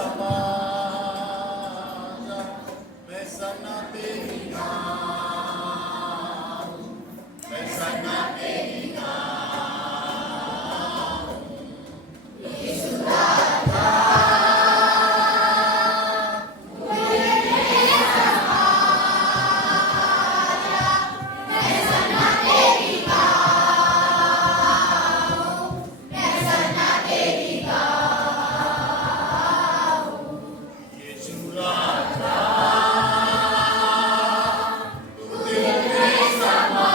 समाजा मैं सना तेरी गाऊं, मैं सना तेरी गाऊं। यीशु राजा मुझे समाजा मैं सना तेरी गाऊं, मैं सना तेरी गाऊं। यीशु राजा तू दिल में समाजा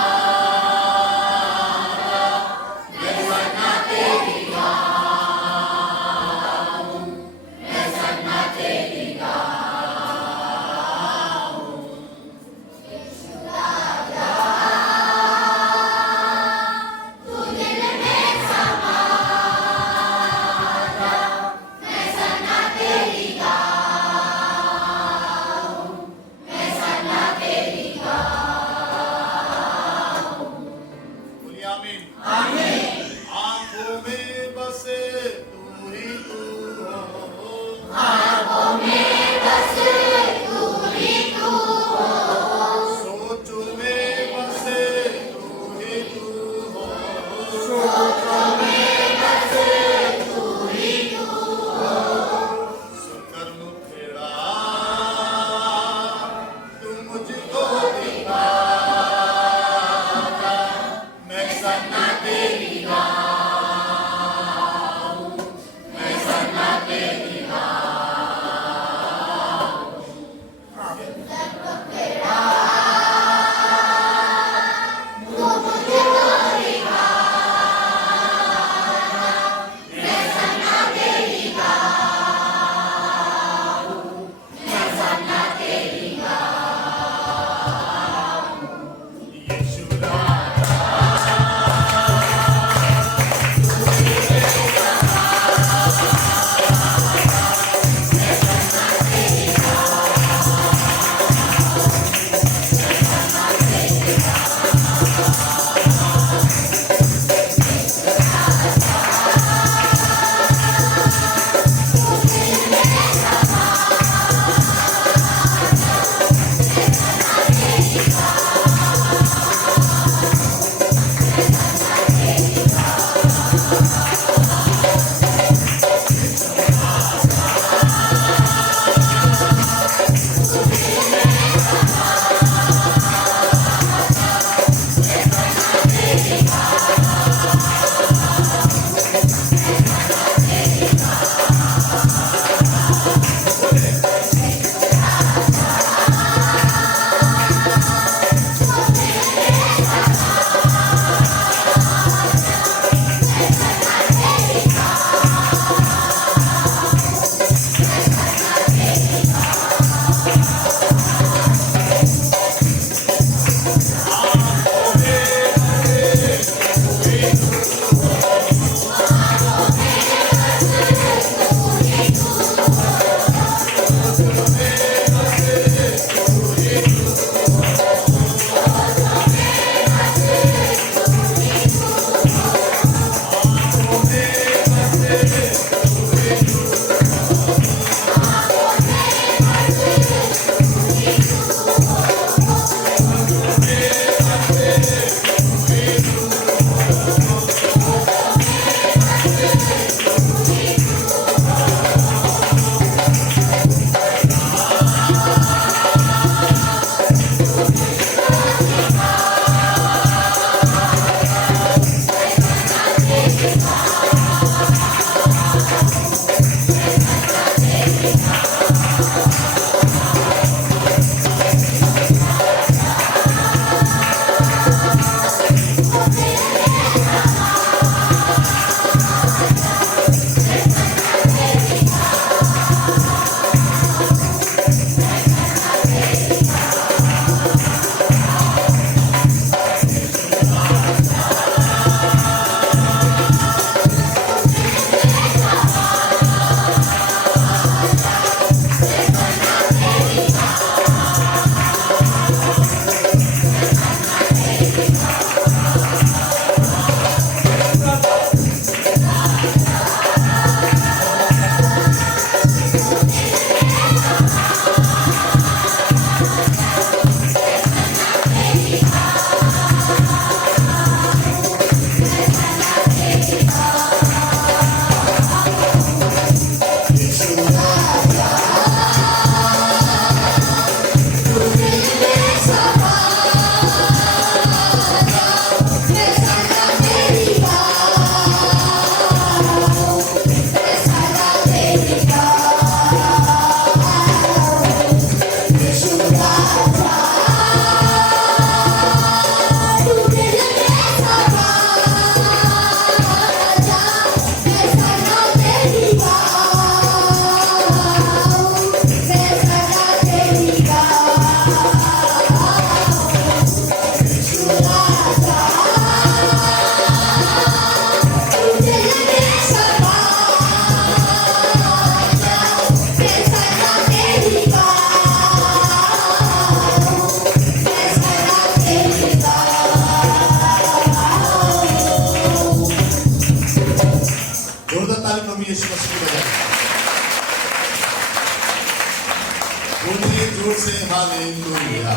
जोर से हालेलुया।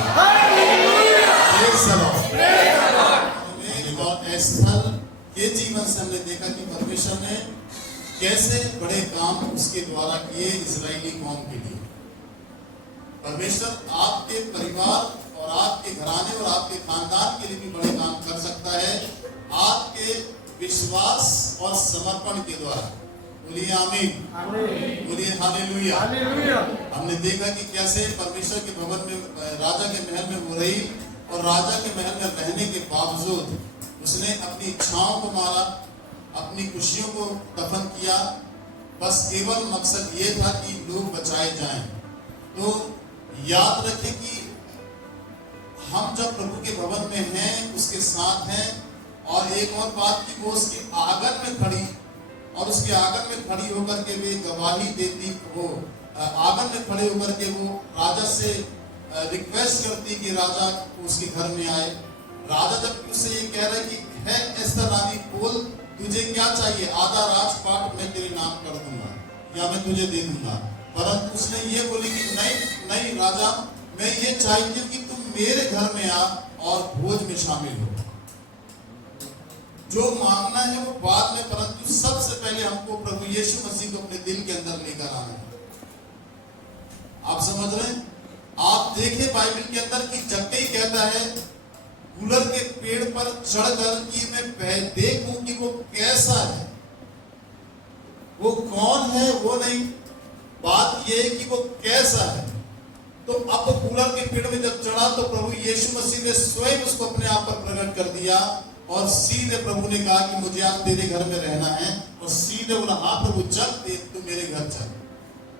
Praise the Lord. और एस्थर के जीवन से हमने देखा कि परमेश्वर ने कैसे बड़े काम उसके द्वारा किए इजरायली कौम के लिए। परमेश्वर आपके परिवार और आपके घराने और आपके खानदान के लिए भी बड़े काम कर सकता है, आपके विश्वास और समर्पण के द्वारा। बोलिए आमीन, बोलिए हालेलुया। हमने देखा कि कैसे परमेश्वर के भवन में, राजा के महल में वो रही और राजा के महल में रहने के बावजूद उसने अपनी इच्छाओं को मारा, अपनी खुशियों को दफन किया। बस केवल मकसद ये था कि लोग बचाए जाएं। तो याद रखें कि हम जब प्रभु के भवन में हैं, उसके साथ हैं, और एक और बात कि वो उसके आंगन में खड़ी और उसके आंगन में खड़ी होकर के वे गवाही देती, वो आंगन में खड़े होकर के वो राजा से रिक्वेस्ट करती कि राजा उसके घर में आए। राजा जब उससे ये कह रहा है कि है एस्थर रानी, बोल तुझे क्या चाहिए, आधा राजपाट मैं तेरे नाम कर दूंगा या मैं तुझे दे दूंगा। परंतु उसने ये बोली कि नहीं नहीं राजा, मैं ये चाहती हूँ कि तुम मेरे घर में आ और भोज में शामिल हो। जो मांगना है वो बाद में, परंतु सबसे पहले हमको प्रभु यीशु मसीह को अपने दिल के अंदर लेकर आना है। आप समझ रहे हैं? आप देखें बाइबल के अंदर कि जब ही कहता है गुलर के पेड़ पर चढ़कर कि मैं देखूं कि वो कैसा है, वो कौन है वो नहीं, बात ये है कि वो कैसा है। तो अब गुलर के पेड़ में जब चढ़ा तो प्रभु यीशु मसीह ने स्वयं उसको अपने आप पर प्रकट कर दिया और सीधे प्रभु ने कहा कि मुझे आज तेरे घर में रहना है, और सीधे बोला हाँ प्रभु चल, तू मेरे घर चल।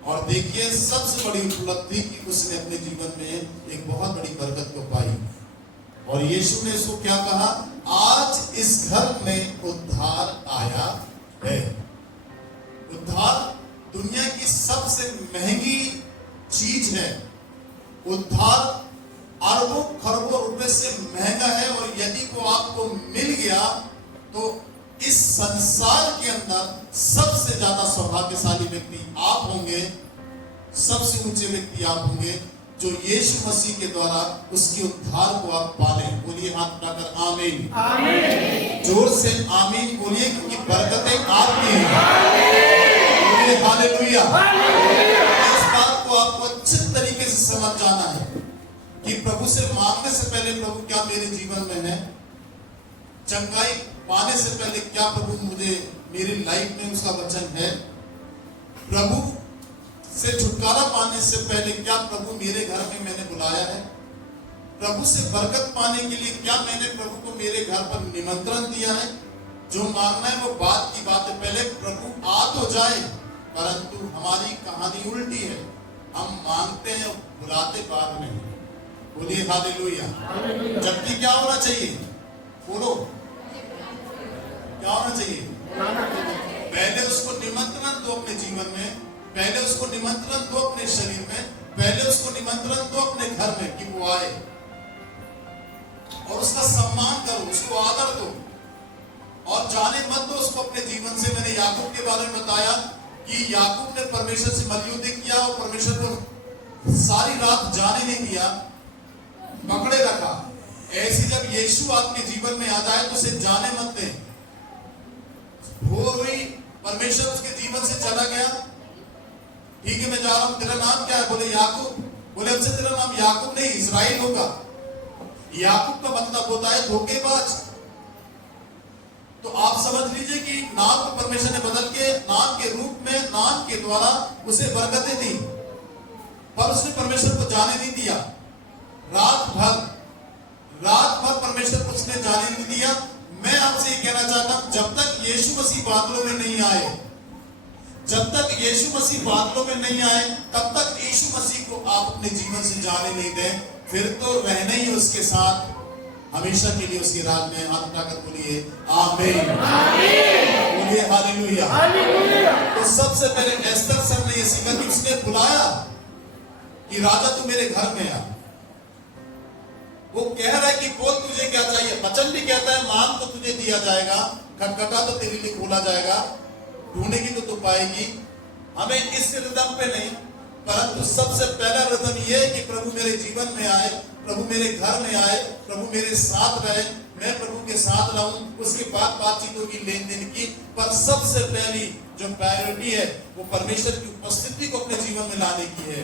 और देखिए सबसे बड़ी उपलब्धि कि उसने अपने जीवन में एक बहुत बड़ी बरकत को पाई। और यीशु ने इसको क्या कहा, आज इस घर में उद्धार आया है। उद्धार दुनिया की सबसे महंगी चीज है। उद्धार अरबों खरबों रुपए से महंगा है, और यदि वो आपको मिल गया तो इस संसार के अंदर सबसे ज्यादा सौभाग्यशाली व्यक्ति आप होंगे, सबसे ऊंचे व्यक्ति आप होंगे जो यीशु मसीह के द्वारा उसके उद्धार को आप पालें। बोलिए हाथ उठाकर आमीन, आमीन। जोर से आमीन बोलिए, क्योंकि बरकतें आपकी हैं। बोलिए हालेलुया। इस बात को आपको अच्छे तरीके से समझ जाना है कि प्रभु से मांगने से पहले प्रभु क्या मेरे जीवन में है, चंगाई पाने से पहले क्या प्रभु मुझे मेरी लाइफ में उसका वचन है, प्रभु से छुटकारा पाने से पहले क्या प्रभु मेरे घर में मैंने बुलाया है, प्रभु से बरकत पाने के लिए क्या मैंने प्रभु को मेरे घर पर निमंत्रण दिया है। जो मांगना है वो बात की बात है, पहले प्रभु आ तो जाए, परंतु हमारी कहानी उल्टी है, हम मांगते हैं बुलाते बाद में। बोलिए हालेलुया। जबकि क्या होना चाहिए, बोलो क्या होना चाहिए, पहले उसको निमंत्रण दो अपने जीवन में, पहले उसको निमंत्रण दो अपने शरीर में, पहले उसको निमंत्रण दो अपने घर में कि वो आए, और उसका सम्मान करो, उसको आदर दो, और जाने मत दो उसको अपने जीवन से। मैंने याकूब के बारे में बताया कि याकूब ने परमेश्वर से मल्लयुद्ध किया और परमेश्वर को सारी रात जाने नहीं दिया, पकड़े रखा। ऐसी जब यीशु आपके जीवन में आ जाए तो उसे जाने मत दें। भोर हुई, परमेश्वर उसके जीवन से चला गया, ठीक है मैं जा रहा हूं, तेरा नाम क्या है, बोले याकूब, बोले हमसे तेरा नाम याकूब नहीं इस्राएल होगा। याकूब का मतलब होता है धोखेबाज। तो आप समझ लीजिए कि नाम को परमेश्वर ने बदल के नाम के रूप में, नाम के द्वारा उसे बरकतें दी, पर उसने परमेश्वर को जाने नहीं दिया। रात भर परमेश्वर को उसने जाने नहीं दिया। मैं आपसे ये कहना चाहता हूं, जब तक यीशु मसीह बादलों में नहीं आए, जब तक यीशु मसीह बादलों में नहीं आए, तब तक यीशु मसीह को आप अपने जीवन से जाने नहीं दें, फिर तो रहना ही उसके साथ हमेशा के लिए उसके राज में। हाथ उठाकर बोलिए आमीन, बोलिए हालेलुया। तो सबसे पहले एस्थर सर ने ये सीखा कि उसने बुलाया कि राजा तू मेरे घर में आ। वो कह रहा है कि बोल तुझे क्या चाहिए। वचन भी कहता है मांग तो तुझे दिया जाएगा, खटखटा तो तेरे लिए खोला जाएगा, ढूंढेगी तो तू पाएगी। हमें इस रिदम पे नहीं, परंतु सबसे पहला रिदम ये है कि प्रभु मेरे जीवन में आए, प्रभु मेरे घर में आए, प्रभु मेरे साथ रहे, मैं प्रभु के साथ रहूं। उसके बाद बातचीत होगी लेन देन की, पर सबसे पहली जो प्रायोरिटी है वो परमेश्वर की उपस्थिति को अपने जीवन में लाने की है,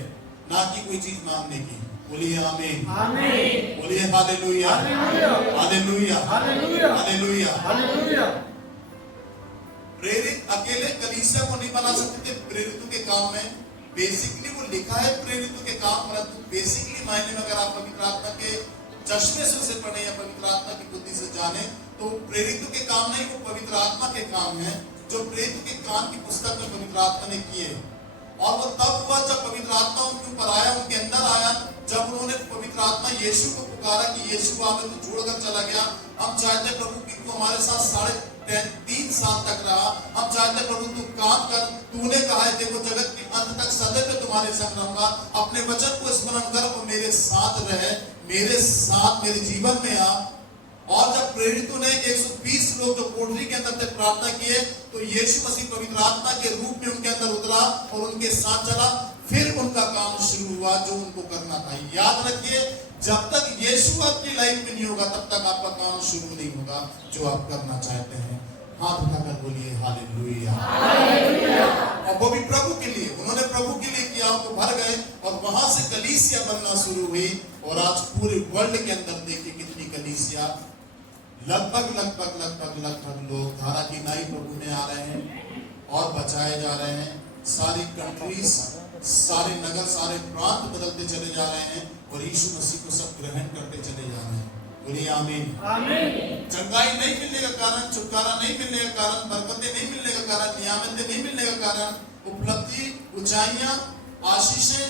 ना कि कोई चीज मांगने की। बोलिए आमीन, आमीन, बोलिए hallelujah, hallelujah, hallelujah, hallelujah. Hallelujah. प्रेरित अकेले कलीसिया को नहीं बना सकते थे प्रेरितों के काम में। बेसिकली वो लिखा है प्रेरितों के काम, परंतु बेसिकली मायने में अगर आप पवित्र आत्मा के चश्मे से उसे पढ़े या पवित्र आत्मा की बुद्धि से जाने तो प्रेरितों के काम नहीं, वो पवित्र आत्मा के काम है जो प्रेरितों के काम की पुस्तक में पवित्र आत्मा ने किए। और वो तब हुआ जब पवित्र आत्मा उनके ऊपर आया, उनके अंदर आया, जब उन्होंने पवित्र आत्मा यीशु को पुकारा कि यीशु को हमें तो छोड़कर चला गया। हम चाहते प्रभु कि तू हमारे साथ 3.5 साल तक रहा, हम चाहते प्रभु तू काम कर, तूने कहा है देखो जगत के अंत तक सदैव मैं तुम्हारे संग रहूंगा। अपने वचन को स्मरण कर, वो मेरे साथ रहे, मेरे साथ मेरे जीवन में आ। और जब प्रेरितों ने 120 लोग जो कोठरी के अंदर से प्रार्थना किए तो यीशु मसीह पवित्र आत्मा के रूप में उनके अंदर उतरा और उनके साथ चला। फिर उनका काम शुरू हुआ जो उनको करना था। याद रखिए, जब तक यीशु आपकी लाइफ में नहीं होगा तब तक आपका काम शुरू नहीं होगा जो आप करना चाहते हैं। हाथ उठाकर बोलिए हालेलुया, हालेलुया। और वो भी प्रभु के लिए, उन्होंने प्रभु के लिए किया तो भर गए और वहां से कलीसिया बनना शुरू हुई। और आज पूरे वर्ल्ड के अंदर देखिए कितनी कलीसिया, लगभग लोग धारा की नाई प्रभु में आ रहे हैं और बचाए जा रहे हैं। सारी कंट्रीज, सारे नगर, सारे प्रांत बदलते चले जा रहे हैं और यीशु मसीह को सब ग्रहण करते चले जा रहे हैं। बोलिए आमीन, आमीन। चंगाई नहीं मिलने का कारण, छुटकारा नहीं मिलने का कारण, बरकतें नहीं मिलने का कारण, नियामतें नहीं मिलने का कारण, उपलब्धि, ऊंचाइयां, आशीषें,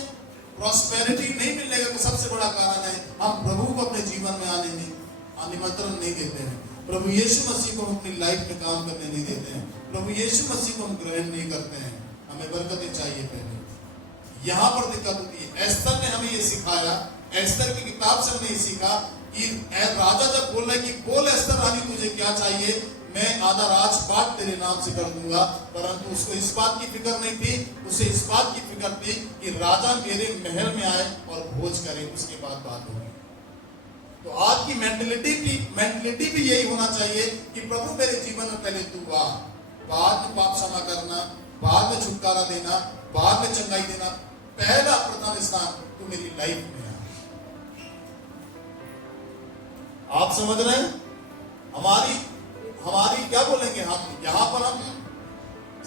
प्रॉस्पेरिटी नहीं मिलने का सबसे बड़ा कारण है हम प्रभु को अपने जीवन में आने निमंत्रण नहीं देते हैं। प्रभु यीशु मसीह को हम अपनी लाइफ में काम करने नहीं देते हैं। प्रभु यीशु मसीह को हम ग्रहण नहीं करते हैं। हमें बरकतें चाहिए पहले। यहाँ पर दिक्कत होती है। एस्तर ने हमें ये सिखाया, एस्तर की किताब से हमने ये सीखा कि राजा जब बोल रहा है कि बोल एस्तर रानी तुझे क्या चाहिए, मैं आधा राजपाट तेरे नाम से कर दूंगा। परंतु उसको इस बात की फिक्र नहीं थी, उसे इस बात की फिक्र थी कि राजा मेरे महल में आए और भोज करे, उसके बाद बात होगी। तो आज की मेंटलिटी भी यही होना चाहिए कि प्रभु मेरे जीवन में पहले तू आ, बाद में पाप क्षमा करना, बाद में छुटकारा देना, बाद में चंगाई देना, पहला प्रथम स्थान तू मेरी लाइफ में आ। आप समझ रहे हैं? हमारी क्या बोलेंगे, हम यहाँ पर हम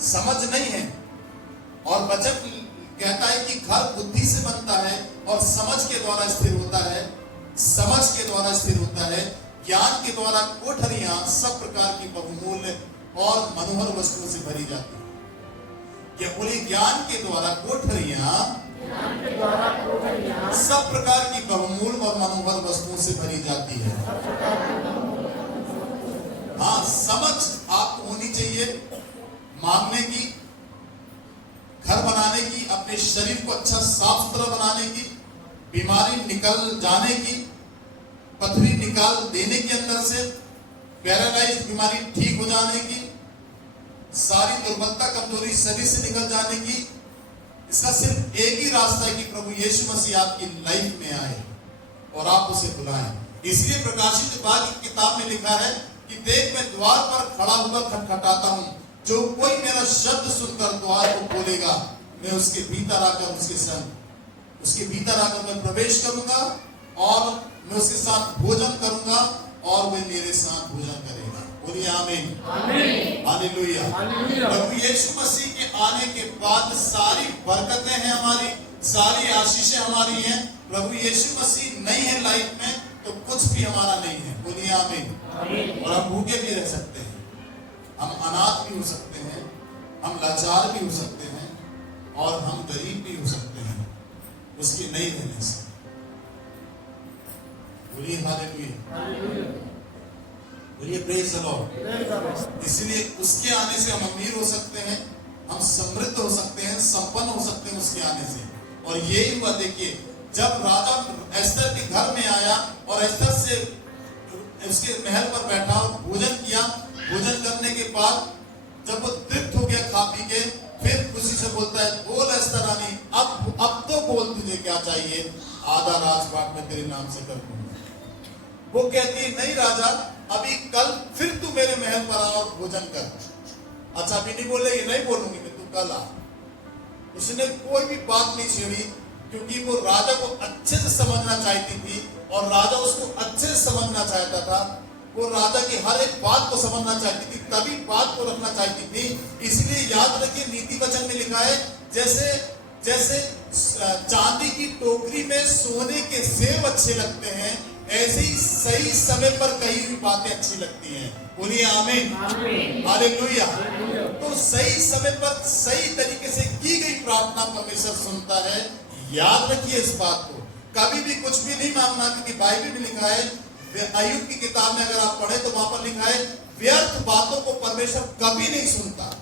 समझ नहीं है। और वचन कहता है कि घर बुद्धि से बनता है और समझ के द्वारा स्थिर होता है, समझ के द्वारा स्थिर होता है। ज्ञान के द्वारा कोठरियां सब प्रकार की बहुमूल्य और मनोहर वस्तुओं से भरी जाती है। क्या बोली? ज्ञान के द्वारा कोठरियां सब प्रकार की बहुमूल्य और मनोहर वस्तुओं से भरी जाती है। हाँ, समझ आपको होनी चाहिए मांगने की, घर बनाने की, अपने शरीर को अच्छा साफ सुथरा बनाने की, बीमारी निकल जाने की, पथरी निकाल देने के अंदर से, पैरालाइज बीमारी ठीक हो जाने की, सारी दुर्बलता कमजोरी शरीर से निकल जाने की। इसका सिर्फ एक ही रास्ता है कि प्रभु यीशु मसीह आपकी लाइफ में आए और आप उसे बुलाएं। इसलिए प्रकाशित वाक्य की किताब में लिखा है कि देख मैं द्वार पर खड़ा होकर खटखटाता हूं, जो कोई मेरा शब्द सुनकर द्वार को खोलेगा, मैं उसके भीतर आकर उसके भीतर आकर मैं प्रवेश करूंगा और मैं उसके साथ भोजन करूंगा और वह मेरे साथ भोजन करेगा। बोलिए आमीन, हालेलुया। प्रभु यीशु मसीह के आने के बाद सारी बरकतें हैं हमारी, सारी आशीषें हमारी हैं। प्रभु यीशु मसीह नहीं है लाइफ में तो कुछ भी हमारा नहीं है। बोलिए आमीन। और हम भूखे भी रह सकते हैं, हम अनाथ भी हो सकते हैं, हम लाचार भी हो सकते हैं और हम गरीब भी हो सकते हैं उसके नहीं रहने से। बोलिए हालेलुया, बोलिए प्रेज द लॉर्ड। इसलिए उसके आने से हम अमीर हो सकते हैं, हम समृद्ध हो सकते हैं, संपन्न हो सकते हैं उसके आने से। और यही हुआ, देखिए जब राजा एस्तर के घर में आया और एस्तर से उसके महल पर बैठा और भोजन किया, भोजन करने के बाद जब वो तृप्त हो गया खा पी के, फिर खुशी से बोलता है बोल एस्तर रानी अब चाहिए, आधा राजपाट में तेरे नाम से कर दूंगा। वो कहती है नहीं राजा, अभी कल फिर तू मेरे महल पर आ और भोजन कर। अच्छा अभी नहीं बोलेगी, नहीं बोलूंगी मैं, तू कल आ। उसने कोई भी बात नहीं छेड़ी, क्योंकि वो राजा को अच्छे से समझना चाहती थी और राजा उसको अच्छे से समझना चाहता था। वो राजा की हर एक बात को समझना चाहती थी, तभी बात को रखना चाहती थी। इसलिए याद रखिए, नीति वचन में लिखा है, जैसे जैसे चांदी की टोकरी में सोने के सेब अच्छे लगते हैं, ऐसे ही सही समय पर कही हुई बातें अच्छी लगती हैं। बोलिए आमीन, हालेलुया। तो सही समय पर सही तरीके से की गई प्रार्थना परमेश्वर सुनता है। याद रखिए इस बात को, कभी भी कुछ भी नहीं मांगना, क्योंकि बाइबल में लिखा है, अय्यूब की किताब में अगर आप पढ़े तो वहां पर लिखा है, व्यर्थ बातों को परमेश्वर कभी नहीं सुनता।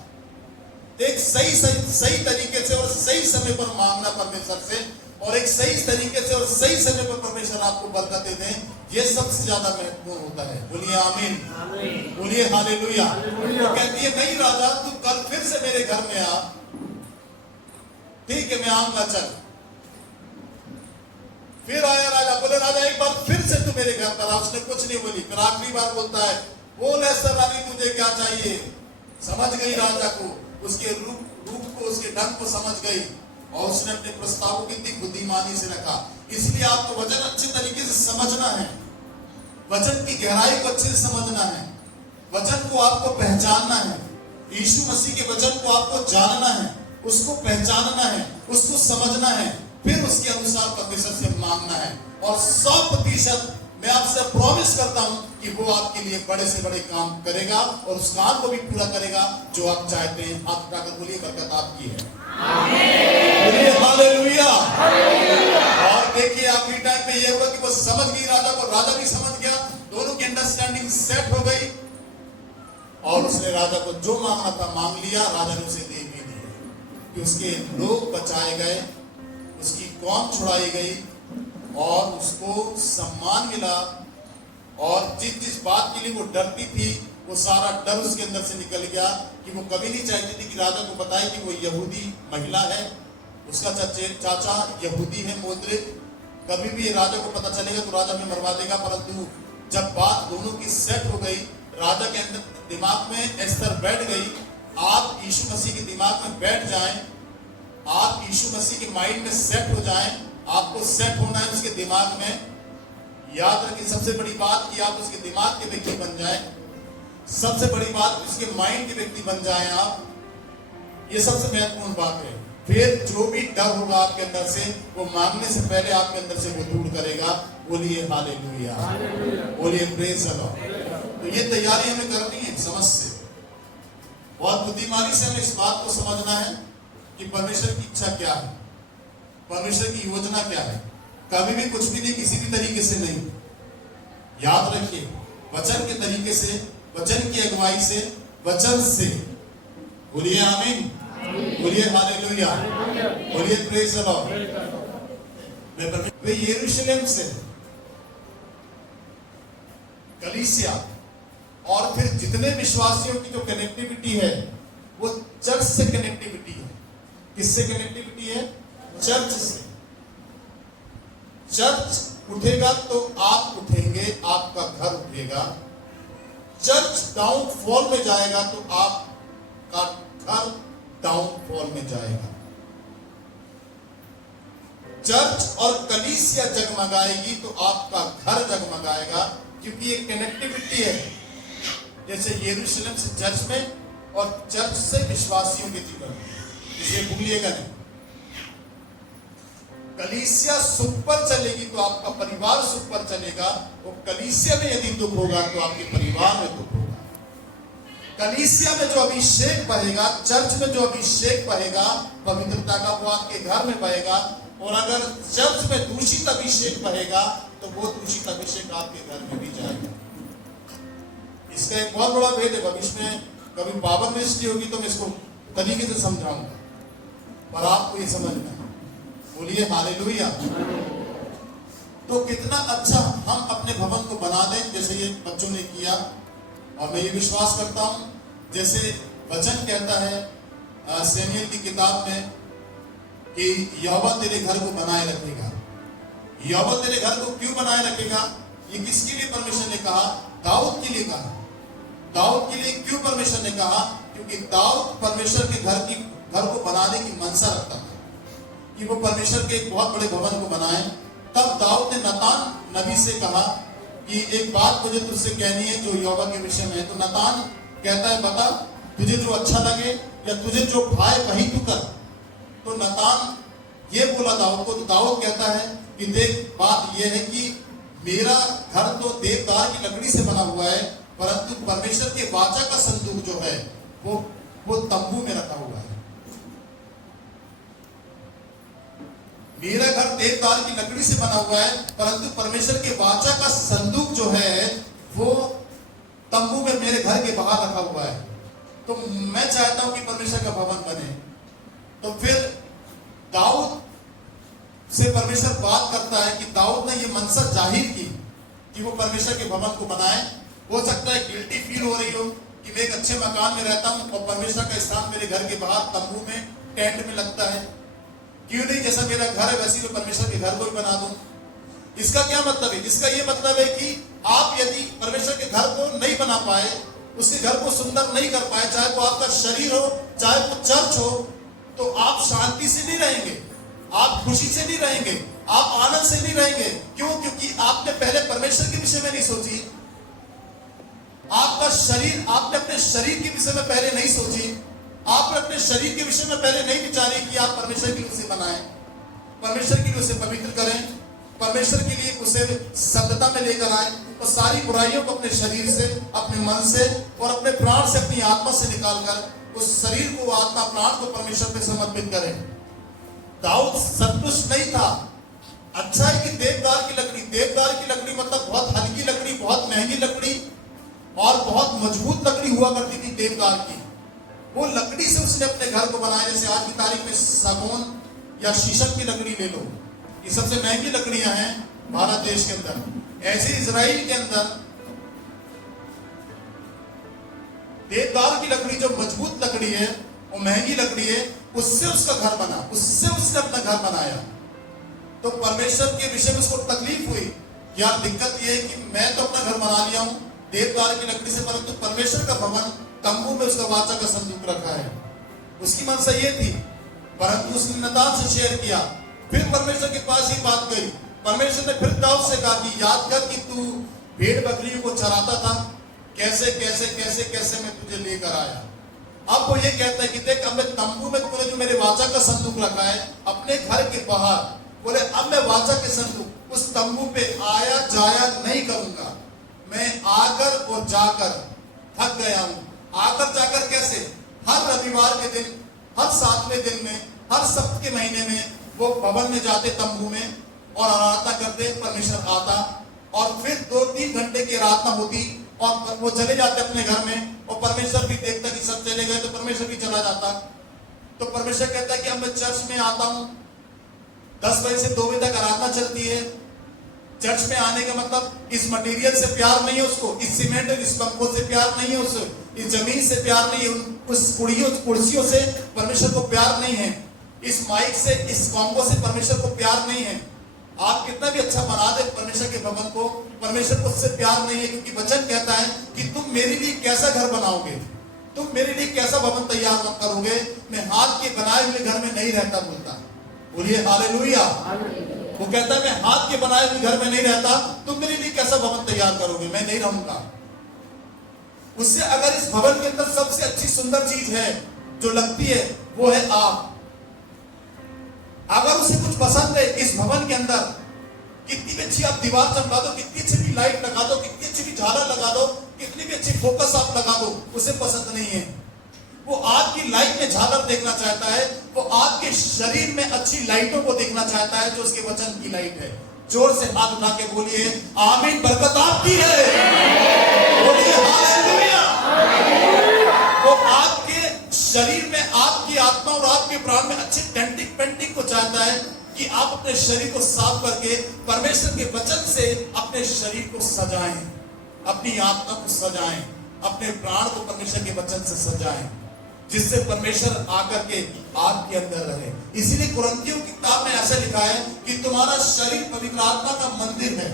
एक सही तरीके से और सही समय पर मांगना परमेश्वर से, और एक सही तरीके से और सही समय पर परमेश्वर आपको बरकतें दें, ये सबसे ज्यादा महत्वपूर्ण होता है। बोलिए आमीन, बोलिए हालेलुया। तो कहती है नहीं राजा, तू कल फिर से मेरे घर में आ। ठीक है मैं आऊंगा, चल। फिर आया राजा, बोले राजा एक बार फिर से तू मेरे घर पर आ। उसने कुछ नहीं बोली। फिर आखिरी बार बोलता है, बोल ऐसा रानी तुझे क्या चाहिए। समझ गई राजा को, उसके रूप को, उसके ढंग को समझ गई, और उसने अपने प्रस्ताव को कितनी बुद्धिमानी से रखा। इसलिए आपको वचन अच्छे तरीके से समझना है, वचन की गहराई को अच्छे से समझना है, वचन को आपको पहचानना है, यीशु मसीह के वचन को आपको जानना है, उसको पहचानना है, उसको समझना है, फिर उसके अनुसार परमेश्वर से मांगना है। और 100% मैं आपसे प्रॉमिस करता हूं कि वो आपके लिए बड़े से बड़े काम करेगा, और उस काम को भी पूरा करेगा जो आप चाहते हैं। हाथ उठाकर बोलिए, बरकत आपकी है। बोलिए हालेलुया। और देखिए आखिरी टाइम पे ये हुआ कि वो समझ गई राजा को, राजा भी समझ गया, दोनों की अंडरस्टैंडिंग सेट हो गई, और उसने राजा को जो मांगना था मांग लिया। राजा ने उसे दे भी दिया कि उसके लोग बचाए गए, उसकी कौम छुड़ाई गई, और उसको सम्मान मिला। और जिस बात के लिए वो डरती थी, वो सारा डर उसके अंदर से निकल गया, कि वो कभी नहीं चाहती थी कि राजा को बताए कि वो यहूदी महिला है, उसका चाचा यहूदी है मोद्रिक। कभी भी राजा को पता चलेगा तो राजा में मरवा देगा। परंतु जब बात दोनों की सेट हो गई, राजा के अंदर दिमाग में एस्तर बैठ गई। आप यीशु मसीह के दिमाग में बैठ जाएं, आप यीशु मसीह के माइंड में सेट हो जाएं। आपको सेट होना है उसके दिमाग में। याद रखिए, सबसे बड़ी बात कि आप उसके दिमाग के व्यक्ति बन जाएं, सबसे बड़ी बात उसके माइंड के व्यक्ति बन जाएं आप। ये सबसे महत्वपूर्ण बात है। फिर जो भी डर होगा आपके अंदर से, वो मांगने से पहले आपके अंदर से वो दूर करेगा। बोलिए हालेलुया, बोलिए प्रेज द लॉर्ड। तो ये तैयारी हमें करनी है समझ से, बहुत बुद्धिमानी से हमें इस बात को समझना है कि परमेश्वर की इच्छा क्या है, परमेश्वर की योजना क्या है। कभी भी कुछ भी नहीं, किसी भी तरीके से नहीं। याद रखिए, वचन के तरीके से, वचन की अगुवाई से, वचन से। बोलिए आमीन, बोलिए हालेलुया, बोलिए प्रेज द लॉर्ड। वे यरूशलेम से कलीसिया और फिर जितने विश्वासियों की जो कनेक्टिविटी है, वो चर्च से कनेक्टिविटी है। किससे कनेक्टिविटी है? चर्च से। चर्च उठेगा तो आप उठेंगे, आपका घर उठेगा। चर्च डाउनफॉल में जाएगा तो आपका घर डाउनफॉल में जाएगा। चर्च और कलीसिया जगमगाएगी तो आपका घर जगमगाएगा, क्योंकि ये कनेक्टिविटी है। जैसे यरूशलेम से चर्च में और चर्च से विश्वासियों के जीवन में, इसे भूलिएगा नहीं। कलीसिया सुख पर चलेगी तो आपका परिवार सुख पर चलेगा, और कलीसिया में यदि दुख होगा तो आपके परिवार में दुख होगा। कलीसिया में जो अभिषेक बहेगा, चर्च में जो अभिषेक बहेगा पवित्रता का, वो आपके घर में बहेगा। और अगर चर्च में दूषित अभिषेक बहेगा तो वो दूषित अभिषेक आपके घर में भी जाएगा। इसका एक बहुत बड़ा भेद है। भविष्य में कभी पावन दृष्टि होगी तो मैं इसको तरीके से समझाऊंगा, पर आपको ये समझना है। बोलिए हालेलुया। तो कितना अच्छा हम अपने भवन को बना दें, जैसे ये बच्चों ने किया। और मैं ये विश्वास करता हूं, जैसे वचन कहता है सैमुएल की किताब में कि यहोवा तेरे घर को बनाए रखेगा। यहोवा तेरे घर को क्यों बनाए रखेगा? ये किसके लिए परमेश्वर ने कहा? दाऊद के लिए कहा। दाऊद के लिए क्यों परमेश्वर ने कहा? क्योंकि दाऊद परमेश्वर के घर को बनाने की मनसा रखता था कि वो परमेश्वर के एक बहुत बड़े भवन को बनाए। तब दाऊद ने नतान नबी से कहा कि एक बात मुझे तुझसे कहनी है जो यहोवा के विषय में है। तो नतान कहता है, बता, तुझे जो अच्छा लगे या तुझे जो भाए वही तू कर। तो नतान ये बोला दाऊद को। तो दाऊद कहता है कि देख, बात यह है कि मेरा घर तो देवदार की लकड़ी से बना हुआ है, परंतु परमेश्वर के वाचा का संदूक जो है वो तंबू में रखा हुआ है। मेरा घर देवदार की लकड़ी से बना हुआ है, परंतु परमेश्वर के वाचा का संदूक जो है वो तंबू में मेरे घर के बाहर रखा हुआ है। तो मैं चाहता हूं कि परमेश्वर का भवन बने। तो फिर दाऊद से परमेश्वर बात करता है कि दाऊद ने ये मनसा जाहिर की कि वो परमेश्वर के भवन को बनाए। हो सकता है गिल्टी फील हो रही हो कि मैं एक अच्छे मकान में रहता हूं और परमेश्वर का स्थान मेरे घर के बाहर तंबू में, टेंट में लगता है। क्यों नहीं, जैसा मेरा घर है वैसे तो परमेश्वर के घर को ही बना दूं। इसका क्या मतलब है? इसका ये मतलब है कि आप यदि परमेश्वर के घर को नहीं बना पाए, उसके घर को सुंदर नहीं कर पाए, चाहे वो आपका शरीर हो, चाहे वो चर्च हो, तो आप शांति से नहीं रहेंगे, आप खुशी से नहीं रहेंगे, आप आनंद से नहीं रहेंगे। क्यों? क्योंकि आपने पहले परमेश्वर के विषय में नहीं सोची। आपका शरीर, आपने अपने शरीर के विषय में पहले नहीं सोची। आपने अपने शरीर के विषय में पहले नहीं विचारे कि आप परमेश्वर के लिए उसे बनाएं, परमेश्वर के लिए उसे पवित्र करें, परमेश्वर के लिए उसे सभ्यता में लेकर आए और सारी बुराइयों को अपने शरीर से, अपने मन से और अपने प्राण से, अपनी आत्मा से निकालकर उस शरीर को, आत्मा, प्राण को परमेश्वर पे समर्पित करें। दाऊद संतुष्ट नहीं था। अच्छा है कि देवदार की लकड़ी मतलब बहुत हल्की लकड़ी, बहुत महंगी लकड़ी और बहुत मजबूत लकड़ी हुआ करती थी देवदार की। वो लकड़ी से उसने अपने घर को बनाया। जैसे आज की तारीख में सागौन या शीशम की लकड़ी ले लो, ये सबसे महंगी लकड़ियां हैं भारत देश के अंदर। ऐसे इजराइल के अंदर देवदार की लकड़ी, जो मजबूत लकड़ी है, वो महंगी लकड़ी है, उससे उसका घर बना, उससे उसने अपना घर बनाया। तो परमेश्वर के विषय में उसको तकलीफ हुई। यार दिक्कत ये है कि मैं तो अपना घर बना लिया हूं देवदार की लकड़ी से, परंतु परमेश्वर का भवन तंबू में उसका वाचा का संदूक रखा है। उसकी मनसा ये थी, परंतु उसने नतान से शेयर किया। फिर परमेश्वर के पास ही बात गई। परमेश्वर ने फिर दाऊद से कहा कि याद कर कि तू भेड़ बकरियों को चराता था, कैसे कैसे कैसे कैसे मैं तुझे लेकर आया। अब वो ये कहता है कि देख, अब मैं तंबू में तूने जो मेरे वाचा का संदूक रखा है अपने घर के बाहर, बोले अब मैं वाचा के संदूक उस तंबू पे आया जाया नहीं करूंगा। मैं आकर और जाकर थक गया हूं। आकर जाकर कैसे? हर रविवार के दिन, हर 7वें दिन में, हर सप्ताह के महीने में वो भवन में जाते तंबू में और आराधना करते। परमेश्वर आता और फिर 2-3 घंटे की आराधना होती और वो चले जाते अपने घर में और परमेश्वर भी देखता कि सब चले गए तो परमेश्वर भी चला जाता। तो परमेश्वर कहता है कि अब मैं चर्च में आता हूं, 10 बजे से 2 बजे तक आराधना चलती है। चर्च में आने का मतलब इस मटेरियल से प्यार नहीं है उसको, इस सीमेंट और इस पंखों से प्यार नहीं है उसको, इस जमीन से प्यार नहीं है, उस कुर्सियों से परमेश्वर को प्यार नहीं है, इस माइक से, इस कॉम्बो से परमेश्वर को प्यार नहीं है। आप कितना भी अच्छा बना दे परमेश्वर के भवन को, परमेश्वर को उससे प्यार नहीं है। क्योंकि वचन कहता है कि तुम मेरे लिए कैसा घर बनाओगे, तुम मेरे लिए कैसा भवन तैयार करोगे, मैं हाथ के बनाए हुए घर में नहीं रहता बोलता। बोलिए हालेलुया। वो कहता है मैं हाथ के बनाए हुए घर में नहीं रहता, तुम मेरे लिए कैसा भवन तैयार करोगे, मैं नहीं रहूंगा। उससे अगर इस भवन के अंदर सबसे अच्छी सुंदर चीज है जो लगती है वो है आप। अगर उसे कुछ पसंद है इस भवन के अंदर, कितनी भी अच्छी आप दीवार चमका दो, कितनी अच्छी भी लाइट लगा दो, कितनी अच्छी भी झालर लगा दो, कितनी भी अच्छी फोकस आप लगा दो, उसे पसंद नहीं है। वो आपकी लाइट में झालर देखना चाहता है, वो आपके शरीर में अच्छी लाइटों को देखना चाहता है जो उसके वचन की लाइट है। जोर से हाथ उठा के बोलिए आमीन, बरकत आपकी है। बोलिए हालेलुया। वो आपके शरीर में, आपकी आत्मा और आपके प्राण में अच्छी डेंटिंग पेंटिंग को चाहता है कि आप अपने शरीर को साफ करके परमेश्वर के वचन से अपने शरीर को सजाएं, अपनी आत्मा को सजाएं, अपने प्राण को परमेश्वर के वचन से सजाएं। जिससे परमेश्वर आकर के आपके अंदर रहे। इसीलिए कुरिन्थियों की किताब में ऐसा लिखा है कि तुम्हारा शरीर पवित्र आत्मा का मंदिर है,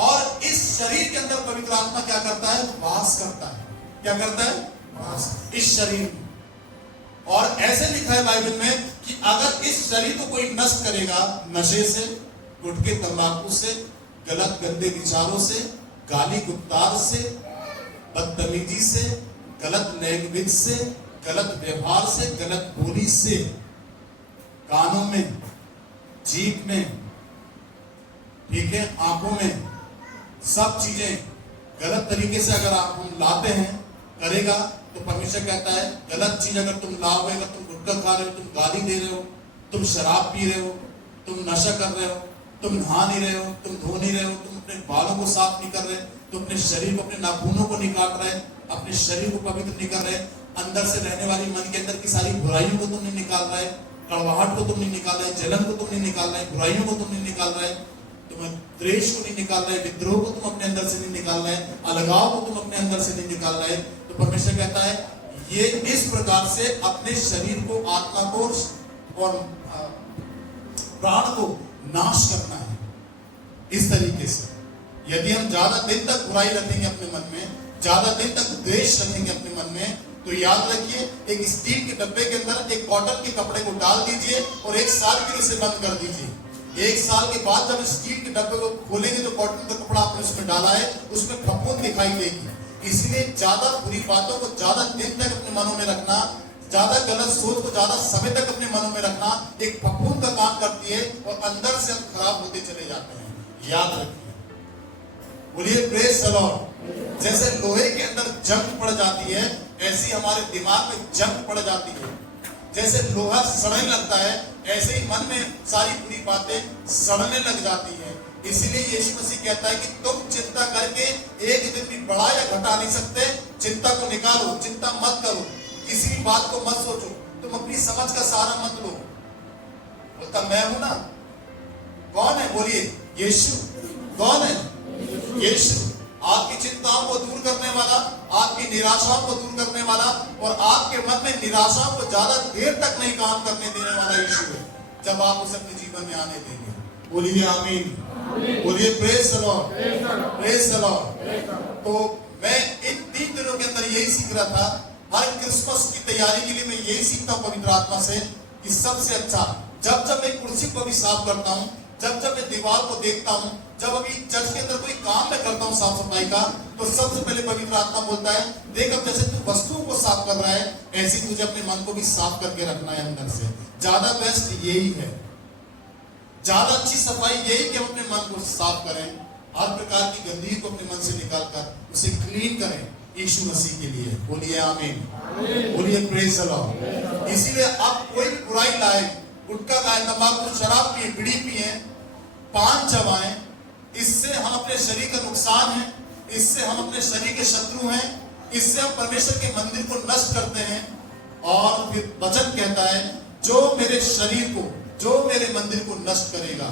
और इस शरीर के अंदर पवित्र आत्मा क्या करता है? वास करता है। क्या करता है? वास। इस शरीर में। और ऐसे लिखा है बाइबल में कि अगर इस शरीर को कोई नष्ट करेगा, नशे से, गुटखे तंबाकू से, गलत गंदे विचारों से, गाली गुप्तार से, बदतमीजी से, गलत लैंग्वेज से, गलत व्यवहार से, गलत बोली से, कानों में, जीभ में, ठीक है, आंखों में, सब चीजें गलत तरीके से अगर आप हम लाते हैं, करेगा, तो परमेश्वर कहता है गलत चीज अगर तुम लाओगे, अगर तुम गुटखा खा रहे हो, तुम गाली दे रहे हो, तुम शराब पी रहे हो, तुम नशा कर रहे हो, तुम नहा नहीं रहे हो, तुम धो नहीं रहे हो, तुम अपने बालों को साफ नहीं कर रहे, तुम अपने शरीर को, अपने नाखूनों को नहीं काट रहे, अपने शरीर को पवित्र नहीं कर रहे, अंदर से रहने वाली मन के अंदर की सारी बुराइयों को तुम नहीं निकाल रहे, कड़वाहट को तुम नहीं निकाल रहे, जलन को तुम नहीं निकाल रहे, बुराइयों को तुम नहीं निकाल रहे, तुम द्वेष को नहीं निकाल रहे, विद्रोह को तुम अपने अंदर से नहीं निकाल रहे, अलगाव को तुम अपने अंदर से नहीं निकाल रहे, तो परमेश्वर कहता है ये इस प्रकार से अपने शरीर को, आत्मा को और प्राण को नाश करना है। इस तरीके से यदि हम ज्यादा दिन तक बुराई रखेंगे अपने मन में, ज्यादा दिन तक द्वेष रखेंगे अपने मन में, तो याद रखिए एक स्टील के डब्बे के अंदर एक कॉटन के कपड़े को डाल दीजिए और 1 साल के लिए इसे बंद कर दीजिए। 1 साल के बाद जब स्टील के डब्बे को खोलेंगे, जो कॉटन का कपड़ा आपने उसमें डाला है उसमें फफूंद दिखाई देगी। इसलिए ज्यादा बुरी बातों को ज्यादा दिन तक अपने मनों में रखना, ज्यादा गलत सोच को ज्यादा समय तक अपने मनों में रखना एक फफूंद का काम करती है और अंदर से हम खराब होते चले जाते हैं। याद रखिए, बोलिए प्रेज द लॉर्ड। जैसे लोहे के अंदर जंग पड़ जाती है, ऐसी हमारे दिमाग में जंग पड़ जाती है। जैसे लोहा सड़ने लगता है, ऐसे ही मन में सारी बुरी बातें सड़ने लग जाती हैं। इसीलिए यीशु मसीह कहता है कि तुम चिंता करके एक दिन भी बढ़ा या घटा नहीं सकते। चिंता को निकालो, चिंता मत करो, किसी भी बात को मत सोचो, तुम अपनी समझ का सहारा मत लो। बोलता मैं हूं ना, कौन है? बोलिए यीशु। कौन है? यीशु। आपकी चिंताओं को दूर करने वाला, आपकी निराशाओं को दूर करने वाला और आपके मन में निराशाओं को ज्यादा देर तक नहीं काम करने देने वाला यीशु है, जब आप उसे अपने जीवन में आने देंगे। बोलिए आमीन, बोलिए praise the Lord, praise the Lord. तो मैं इन 3 दिनों के अंदर यही सीख रहा था। हर क्रिसमस की तैयारी के लिए मैं यही सीखता हूँ पवित्र आत्मा से कि सबसे अच्छा, जब मैं कुर्सी को भी साफ करता हूँ, जब मैं दीवार को देखता हूँ, जब अभी चर्च के अंदर कोई काम मैं करता हूँ साफ सफाई का, तो सबसे पहले पवित्र आत्मा बोलता है देख अब जैसे तू वस्तुओं को साफ कर रहा है, ऐसे तुझे अपने मन को भी साफ करके रखना है अंदर से। ज्यादा बेस्ट यही है, ज्यादा अच्छी सफाई यही कि हम अपने मन को साफ करें, हर प्रकार की गंदगी को अपने मन से निकाल कर उसे क्लीन करें यीशु मसीह के लिए। बोलिए आमीन, बोलिए प्रेज द लॉर्ड। इसीलिए आप कोई बुराई लाए, गुटखा खाए, तंबाकू, शराब पिए, बीड़ी पिए, पान चबाएं, इससे हम अपने शरीर का नुकसान है, इससे हम अपने शरीर के शत्रु हैं, इससे हम परमेश्वर के मंदिर को नष्ट करते हैं। और फिर वचन कहता है जो मेरे शरीर को, जो मेरे मंदिर को नष्ट करेगा,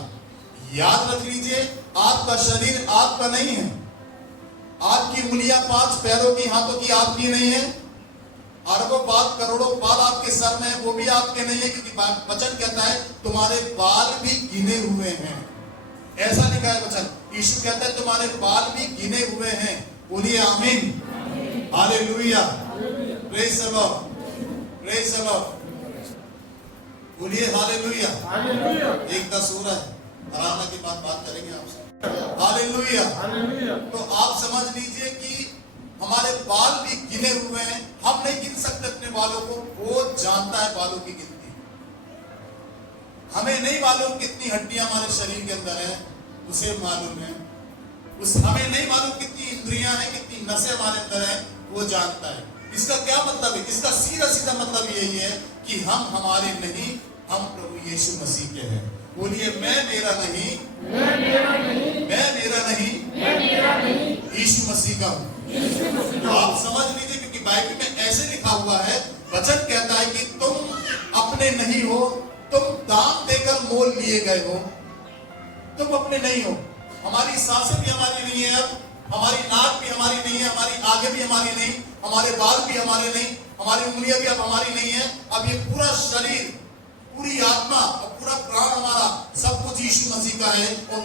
याद रख लीजिए आपका शरीर आपका नहीं है, आपकी उंगलियां 5 पैरों की, हाथों की आपकी नहीं है, अरबों बाल करोड़ों बाल आपके सर में, वो भी आपके नहीं है, क्योंकि वचन कहता है तुम्हारे बाल भी गिने हुए हैं। ऐसा लिखा है वचन, यीशु कहता है तुम्हारे बाल भी गिने हुए हैं। बोलिए आमीन, hallelujah, praise the Lord, praise the Lord, बोलिए हालेलुया, हालेलुया। 1:10 हो रहा है, आराधना के बाद बात करेंगे आपसे। Hallelujah, hallelujah. तो आप समझ लीजिए कि हमारे बाल भी गिने हुए हैं, हम नहीं गिन सकते अपने बालों को, वो जानता है बालों की गिनती। हमें नहीं मालूम कितनी हड्डियां हमारे शरीर के अंदर है, उसे मालूम है। हमें नहीं मालूम कितनी इंद्रियां हैं, कितनी नसें हमारे अंदर है, वो जानता है। इसका क्या मतलब है? इसका सीधा मतलब यही है कि हम हमारे नहीं, हम प्रभु यीशु मसीह के हैं। बोलिए मैं मेरा नहीं, मैं मेरा नहीं, मैं मेरा नहीं, मैं मेरा नहीं, यीशु मसीह का हूं। तो आप समझ लीजिए, क्योंकि बाइबल में ऐसे लिखा हुआ है, वचन कहता है कि तुम अपने नहीं हो, तुम दाम देकर मोल लिए गए हो, तुम अपने नहीं हो। हमारी सांसें भी हमारी नहीं है, अब हमारी नाक भी हमारी नहीं है, हमारी आगे भी हमारी नहीं, हमारे बाल भी हमारे नहीं, हमारी उंगलियां भी अब हमारी नहीं है। अब ये पूरा शरीर, पूरी आत्मा और पूरा प्राण हमारा सब कुछ यीशु मसीह का है और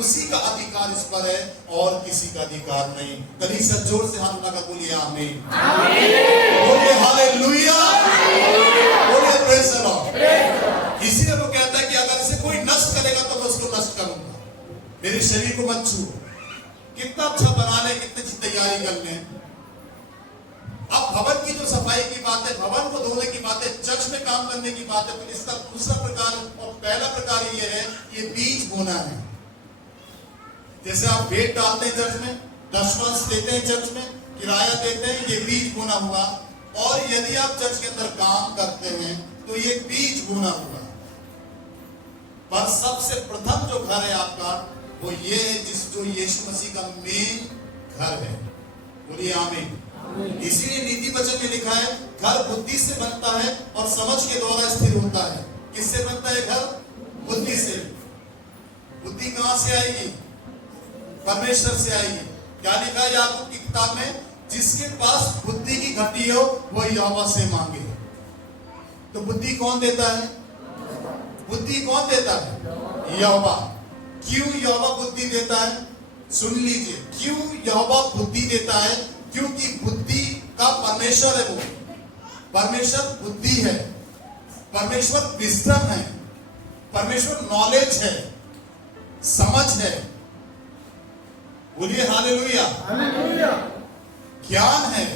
उसी का अधिकार इस पर है और किसी का अधिकार नहीं। कलीसिया जोर से हाथ उठाकर बोलिए आमीन, बोलिए हालेलुया, बोलिए प्रेज़ द लॉर्ड। इसीलिए वो कहता है कि अगर इसे कोई नष्ट करेगा तो मैं उसको नष्ट करूंगा। मेरे शरीर को मत छू। कितना अच्छा बनाने, कितनी अच्छी तैयारी कर लें। अब भवन की जो सफाई की बात है, भवन को धोने की बात है, चर्च में काम करने की बात है, तो इसका दूसरा प्रकार और पहला प्रकार ये है, ये बीज बोना है। जैसे आप भेंट डालते हैं चर्च में, दशमांश देते हैं चर्च में, किराया देते हैं, ये बीज बोना हुआ। और यदि आप चर्च के अंदर काम करते हैं तो ये बीज बोना हुआ। पर सबसे प्रथम जो घर है आपका वो ये है जो यीशु मसीह का मेन घर है। बोलिए आमीन। इसीलिए नीति वचन में लिखा है, घर बुद्धि से बनता है और समझ के द्वारा स्थिर होता है। किससे बनता है घर? बुद्धि से। बुद्धि कहां से आएगी? परमेश्वर से आएगी। क्या लिखा है याकूब की किताब में? जिसके पास बुद्धि की घटी हो वह यहोवा से मांगे। तो बुद्धि कौन देता है? बुद्धि कौन देता है? यहोवा। क्यों यहोवा बुद्धि देता है? सुन लीजिए, क्यों यहोवा बुद्धि देता है? क्योंकि बुद्धि का परमेश्वर है। वो परमेश्वर बुद्धि है, परमेश्वर विजडम है, परमेश्वर नॉलेज है, समझ है। बोलिए हालेलुया। ज्ञान है,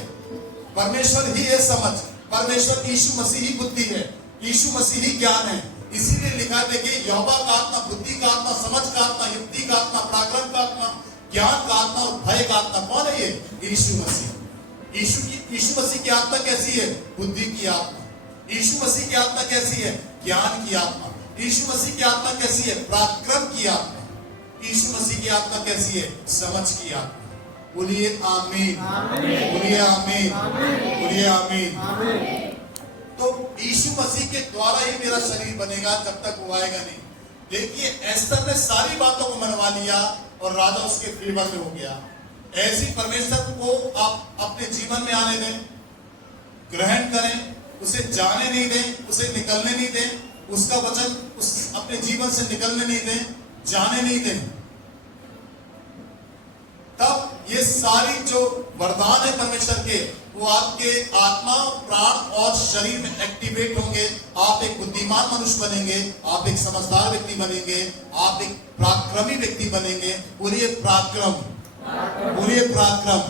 परमेश्वर ही है समझ। परमेश्वर यीशु मसीह ही बुद्धि है, यीशु मसीह ही ज्ञान है। इसीलिए लिखा है कि यहोवा का आत्मा, बुद्धि का आत्मा, समझ का आत्मा, युक्ति का आत्मा, पराक्रम का आत्मा, ज्ञान का आत्मा और भय का आत्मा कौन है? ये यीशु मसीह। यीशु मसीह की आत्मा कैसी है? बुद्धि की आत्मा। यीशु मसीह की आत्मा कैसी है? ज्ञान की आत्मा। यीशु मसीह की आत्मा कैसी है? पराक्रम की आत्मा। यीशु मसीह की आत्मा कैसी है? समझ की आत्मा। बोलिए आमीन, बोलिए आमीन, बोलिए आमीन। तो यीशु मसीह के द्वारा ही मेरा शरीर बनेगा, जब तक वो आएगा नहीं। देखिए एस्तर ने सारी बातों को मनवा लिया और राजा उसके फेवर में हो गया। ऐसी परमेश्वर को आप अपने जीवन में आने दें, ग्रहण करें, उसे जाने नहीं दें, उसे निकलने नहीं दें, उसका वचन उस अपने जीवन से निकलने नहीं दें, जाने नहीं दें। तब ये सारी जो वरदान है परमेश्वर के, वो आपके आत्मा, प्राण और शरीर में एक्टिवेट होंगे। आप एक बुद्धिमान मनुष्य बनेंगे, आप एक समझदार व्यक्ति बनेंगे, आप एक पराक्रमी व्यक्ति बनेंगे। बोलिए पराक्रम, बोलिए पराक्रम।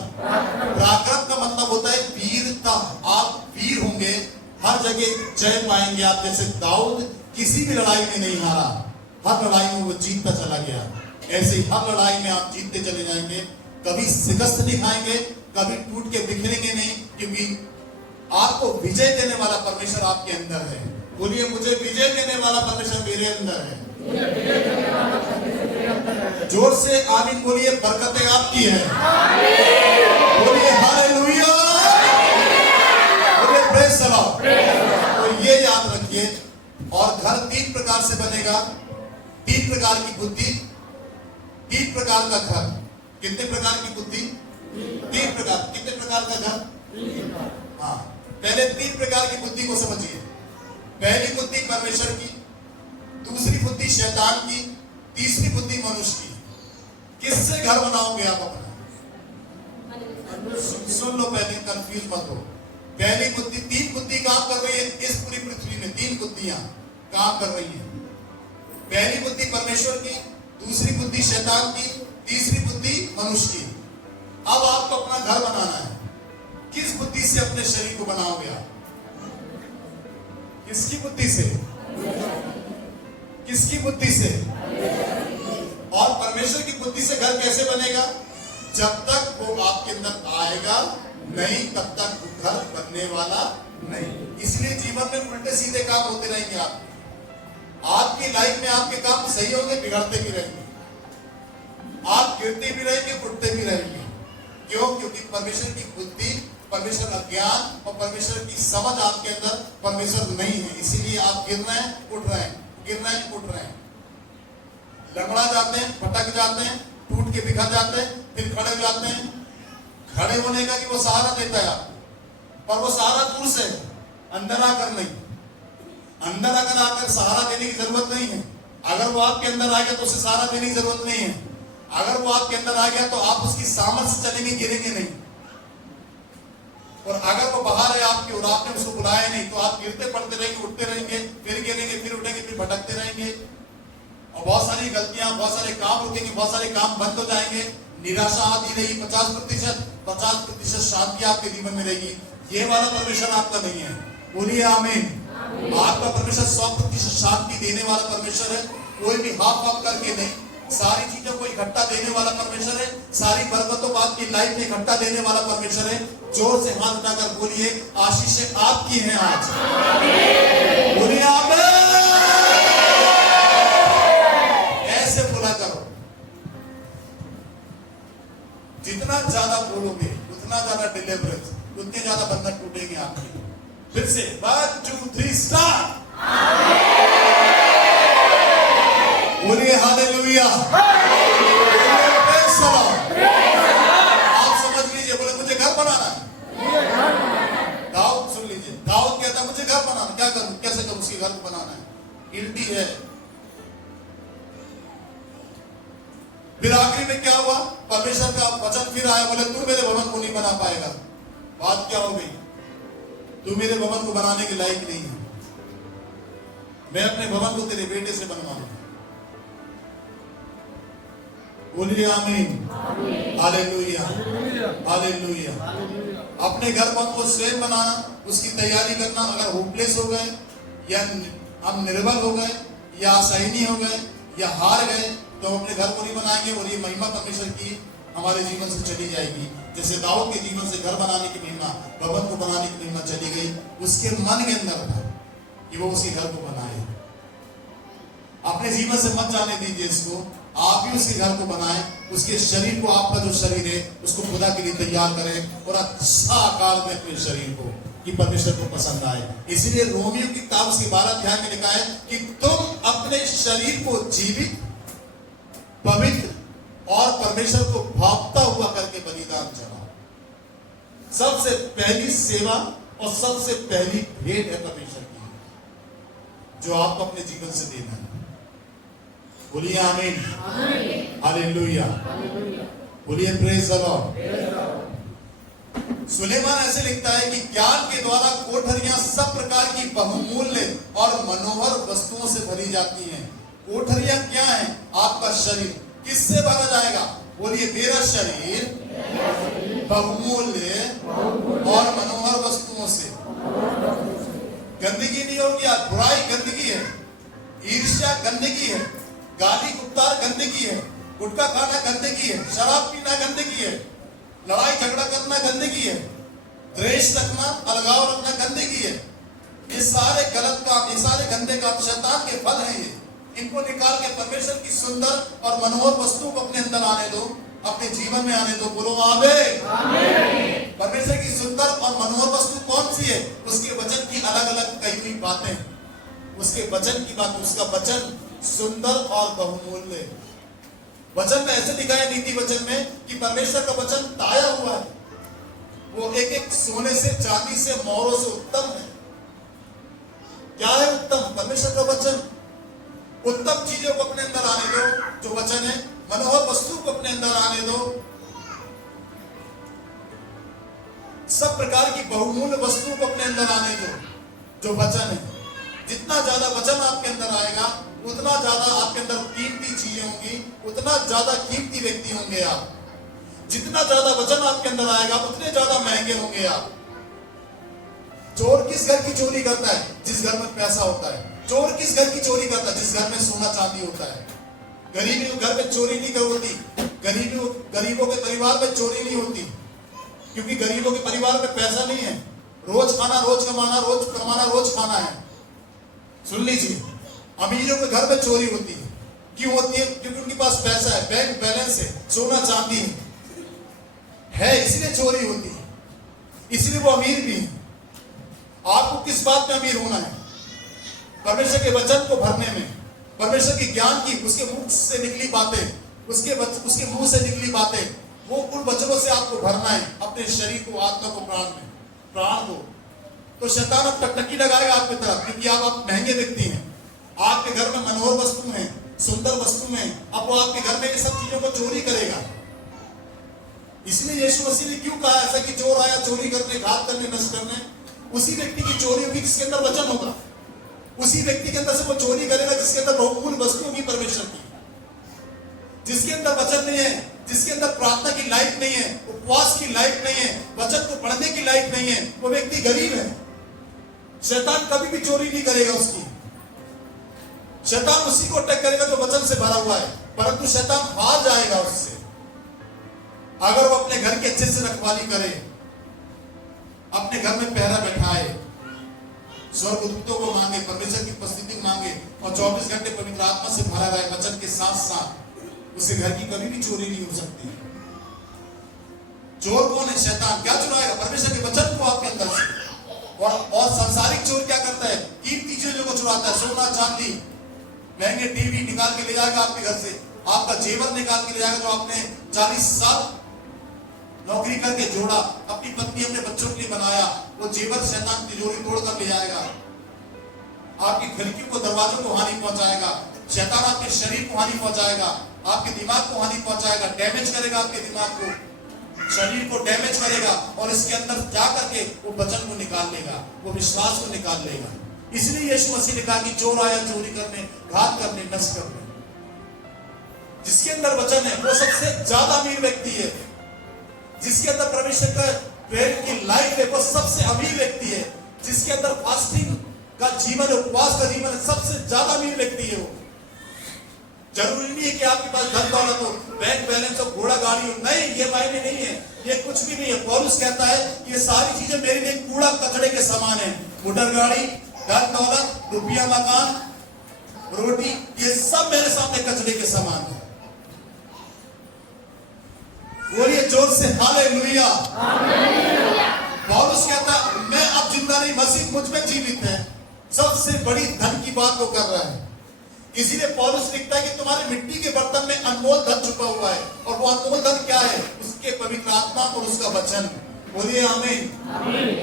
पराक्रम का मतलब होता है वीरता। आप वीर होंगे, हर जगह जय पाएंगे। आप जैसे दाऊद किसी भी लड़ाई में नहीं हारा, हर लड़ाई में वो जीतता चला गया। ऐसे हर लड़ाई में आप जीतते चले जाएंगे, कभी शिकस्त नहीं खाएंगे, कभी टूट के बिखरेंगे नहीं, क्योंकि आपको विजय देने वाला परमेश्वर आपके अंदर है। बोलिए मुझे विजय देने वाला परमेश्वर मेरे अंदर है। जोर से आमीन बोलिए। बरकतें आपकी है। बोलिए हालेलुया, बोलिए प्रेज़ द लॉर्ड। तो ये याद रखिए। और घर तीन प्रकार से बनेगा, तीन प्रकार की बुद्धि, तीन प्रकार का घर। कितने प्रकार की बुद्धि? तीन प्रकार। कितने प्रकार का घर? हाँ, पहले तीन प्रकार की बुद्धि को समझिए। पहली बुद्धि परमेश्वर की, दूसरी बुद्धि शैतान की, तीसरी बुद्धि मनुष्य की। किससे घर बनाओगे आप अपना? सुन लो पहले, कंफ्यूज मत हो। पहली बुद्धि, तीन बुद्धि काम कर रही है इस पूरी पृथ्वी में। तीन बुद्धियां काम कर रही हैं। पहली बुद्धि परमेश्वर की, दूसरी बुद्धि शैतान की, तीसरी बुद्धि मनुष्य की। अब आपको अपना घर बनाना है। किस बुद्धि से अपने शरीर को बनाओगे आप? किसकी बुद्धि से? किसकी बुद्धि से? और परमेश्वर की बुद्धि से घर कैसे बनेगा? जब तक वो आपके अंदर आएगा नहीं, तब तक घर बनने वाला नहीं। इसलिए जीवन में उल्टे सीधे काम होते रहेंगे। आपकी लाइफ में आपके काम सही होंगे, बिगड़ते भी रहेंगे। आप गिरते भी रहेंगे, उठते भी रहेंगे। क्यों? क्योंकि परमेश्वर की बुद्धि, परमेश्वर का ज्ञान और परमेश्वर की समझ आपके अंदर परमेश्वर नहीं है। इसीलिए आप गिर रहे हैं, उठ रहे हैं, गिर रहे हैं, उठ रहे हैं, लंगड़ा जाते हैं, भटक जाते हैं, टूट के बिखर जाते हैं, फिर खड़े हो जाते हैं, खड़े होने का कि वो सहारा देता है, पर वो सहारा दूर से, अंदर आकर नहीं। अंदर अगर आकर सहारा देने की जरूरत नहीं है। अगर वो आपके अंदर आ गया तो उसे सहारा देने की जरूरत नहीं है। अगर वो आपके अंदर आ गया तो आप उसकी सामर्थ से चलेंगे, गिरेंगे नहीं। और अगर वो बाहर है आपके और आपने उसको बुलाया नहीं तो आप गिरते पड़ते रहेंगे, उठते रहेंगे, फिर गिरेंगे, फिर उठेंगे, फिर भटकते रहेंगे और बहुत सारी गलतियां, बहुत सारे काम रुकेंगे, बहुत सारे काम बंद हो जाएंगे, निराशा आती रहेगी, 50% शांति आपके जीवन में रहेगी। ये वाला परमेश्वर आपका नहीं है। बोलिए आमीन। आपका परमेश्वर 100% शांति देने वाला परमेश्वर है। कोई भी हाफ करके नहीं, सारी चीजों को इकट्ठा देने वाला परमेश्वर है। सारी बरकतों को आपकी लाइफ में इकट्ठा देने वाला परमेश्वर है। जोर से हाथ उठाकर बोलिए, आशीषें आपकी हैं आज। बोलिए आमीन। ऐसे बोला करो, जितना ज्यादा बोलोगे उतना ज्यादा डिलीवरेंस, उतने ज्यादा बंधन टूटेंगे आपके। फिर से 1 2 3 स्टार्ट। बोलिए हालेलुया। आप समझ लीजिए, बोले मुझे घर बनाना है। दाऊद सुन लीजिए, दाऊद कहता मुझे घर बनाना, क्या करूं, कैसे करूं, उसके घर को बनाना है, गिल्टी है। फिर आखिरी में क्या हुआ, परमेश्वर का वचन फिर आया, बोले तू मेरे भवन को नहीं बना पाएगा। बात क्या हो गई, तू मेरे भवन को बनाने के लायक नहीं है, मैं अपने भवन को तेरे बेटे से बनवाऊंगा। बोलिए आमीन। Hallelujah, hallelujah. अपने घर को स्वयं बनाना, उसकी तैयारी करना। अगर होपलेस हो गए या हम निर्बल हो गए या असहनीय हो गए या हार गए तो हम अपने घर को नहीं बनाएंगे और ये महिमा परमेश्वर की हमारे जीवन से चली जाएगी। जैसे दाऊद के जीवन से घर बनाने की महिमा, भवन को बनाने की महिमा चली गई, उसके मन के अंदर था कि वो उसी घर को बनाए। अपने जीवन से मत जाने दीजिए इसको, आप भी उसके घर को बनाएं, उसके शरीर को, आपका जो शरीर है उसको खुदा के लिए तैयार करें और अच्छा आकार दें अपने शरीर को कि परमेश्वर को पसंद आए। इसलिए रोमियो की किताब उसके 12 अध्याय में लिखा है कि तुम अपने शरीर को जीवित, पवित्र और परमेश्वर को भावता हुआ करके बलिदान चढ़ाओ। सबसे पहली सेवा और सबसे पहली भेंट है परमेश्वर की, जो आपको अपने जीवन से देना है। बोलिए आमीन, हालेलुया, बोलिए प्रेज द लॉर्ड। सुलेमान ऐसे लिखता है कि ज्ञान के द्वारा कोठरियां सब प्रकार की बहुमूल्य और मनोहर वस्तुओं से भरी जाती हैं। कोठरियां क्या हैं? आपका शरीर। किससे भरा जाएगा? बोलिए मेरा शरीर बहुमूल्य और मनोहर वस्तुओं से। गंदगी नहीं होगी, बुराई गंदगी है, ईर्ष्या गंदगी है, गाली गुप्तार गंदगी है, गुटखा खाना गंदगी है, शराब पीना गंदगी है, लड़ाई झगड़ा करना गंदगी है, द्वेष रखना, अलगाव रखना गंदगी है। ये सारे गलत काम, ये सारे गंदे काम शैतान के फल हैं। ये इनको निकाल के परमेश्वर की सुंदर और मनोहर वस्तु को अपने अंदर आने दो, अपने जीवन में आने दो। बोलो आमीन। परमेश्वर की सुंदर और मनोहर वस्तु कौन सी है? उसके वचन की अलग अलग कही हुई बातें, उसके वचन की बात, उसका वचन सुंदर और बहुमूल्य। वचन में ऐसे लिखा है नीति वचन में कि परमेश्वर का वचन ताया हुआ है, वो एक एक सोने से, चांदी से, मोहरों से उत्तम है। क्या है उत्तम? परमेश्वर का वचन। उत्तम चीजों को अपने अंदर आने दो, जो वचन है। मनोहर वस्तु को अपने अंदर आने दो, सब प्रकार की बहुमूल्य वस्तुओं को अपने अंदर आने दो, जो वचन है। जितना ज्यादा वचन आपके अंदर आएगा उतना ज्यादा आपके अंदर कीमती चीजें होंगी, उतना ज्यादा कीमती व्यक्ति होंगे आप। जितना ज्यादा वचन आपके अंदर आएगा उतने ज्यादा महंगे होंगे आप। चोर किस घर की चोरी करता है? जिस घर में पैसा होता है। चोर किस घर की चोरी करता है? जिस घर में सोना चांदी होता है। गरीबी घर में चोरी नहीं होती, गरीबों के परिवार में चोरी नहीं होती, क्योंकि गरीबों के परिवार में पैसा नहीं है। रोज खाना, रोज कमाना, रोज कमाना, रोज खाना है। सुन लीजिए, अमीरों के घर में चोरी होती है। क्यों होती है? क्योंकि उनके पास पैसा है, बैंक बैलेंस है, सोना चांदी है, इसलिए चोरी होती है, इसलिए वो अमीर भी है। आपको किस बात में अमीर होना है? परमेश्वर के वचन को भरने में, परमेश्वर के ज्ञान की, उसके मुख से निकली बातें, उसके मुंह से निकली बातें, वो उन वचनों से आपको भरना है, अपने शरीर को, आत्मा को, प्राण को। तो शैतान अब टकटकी लगाएगा आपकी तरफ, क्योंकि आप महंगे व्यक्ति हैं, आपके घर में मनोहर वस्तु हैं, सुंदर वस्तु हैं, अब वो आपके घर में ये सब चीजों को चोरी करेगा। इसलिए यीशु मसीह ने क्यों कहा ऐसा कि चोर आया चोरी करने, घात करने, नष्ट करने। उसी व्यक्ति की चोरी होगी जिसके अंदर वचन होगा, उसी व्यक्ति के अंदर से वो चोरी करेगा जिसके अंदर बहुमूल्य वस्तु होगी परमेश्वर की। जिसके अंदर वचन नहीं है, जिसके अंदर प्रार्थना की लाइफ नहीं है, उपवास की लाइफ नहीं है, वचन को पढ़ने की लाइफ नहीं है, वो व्यक्ति गरीब है। शैतान कभी भी चोरी नहीं करेगा उसकी। शैतान उसी को अटैक करेगा जो वचन से भरा हुआ है, परंतु शैतान हार जाएगा उससे अगर वो अपने घर की अच्छे से रखवाली करे, अपने घर में पहरा बैठाए, स्वर्गदूतों को मांगे, परमेश्वर की उपस्थिति मांगे और 24 घंटे पवित्र आत्मा से भरा रहे वचन के साथ साथ, उसके घर की कभी भी चोरी नहीं हो सकती। चोर कौन है? शैतान। क्या चुराएगा? परमेश्वर के वचन को आपके अंदर से। और संसारिक चोर क्या करता है? कीमती चीजों को चुराता है, सोना चांदी, महंगे टीवी निकाल के ले जाएगा आपके घर से, आपका जेवर निकाल के ले जाएगा जो आपने 40 साल नौकरी करके जोड़ा, अपनी पत्नी अपने बच्चों के लिए बनाया, वो जेवर शैतान तिजोरी तोड़कर ले जाएगा। आपकी खिड़कियों को, दरवाजों को हानि पहुंचाएगा। शैतान आपके शरीर को हानि पहुंचाएगा, आपके दिमाग को हानि पहुंचाएगा, डैमेज करेगा आपके दिमाग को, शरीर को डैमेज करेगा और इसके अंदर जा करके वो वचन को निकाल लेगा, वो विश्वास को निकाल लेगा। इसलिए यीशु मसीह ने कहा कि चोर आया चोरी करने, घात करने, नष्ट करने। जिसके अंदर वचन है वो सबसे ज्यादा अमीर व्यक्ति है। जिसके अंदर परमेश्वर का प्रेम की लाइफ है वो सबसे अमीर व्यक्ति है। जिसके अंदर फास्टिंग का जीवन, उपवास का जीवन है, सबसे ज्यादा अमीर व्यक्ति है वो। जरूरी नहीं है कि आपके पास धन दौलत हो, बैंक बैलेंस हो, घोड़ा गाड़ी हो, नहीं, ये मायने नहीं है, ये कुछ भी नहीं है। पौलुस कहता है ये सारी चीजें मेरे लिए कूड़ा कचड़े के समान है। मोटर गाड़ी, धन दौलत, रुपया, मकान, रोटी, ये सब मेरे सामने कचड़े के समान है। बोलिए जोर से हालेलुया। पौलुस कहता मैं अब जिंदा नहीं, मसीह मुझ में जीवित है। सबसे बड़ी धन की बात वो कर रहा है। इसीलिए पौलुस लिखता है कि तुम्हारे मिट्टी के बर्तन में अनमोल धन छुपा हुआ है, और वो अनमोल धन क्या है? उसके पवित्र आत्मा और उसका वचन। बोलिए आमीन।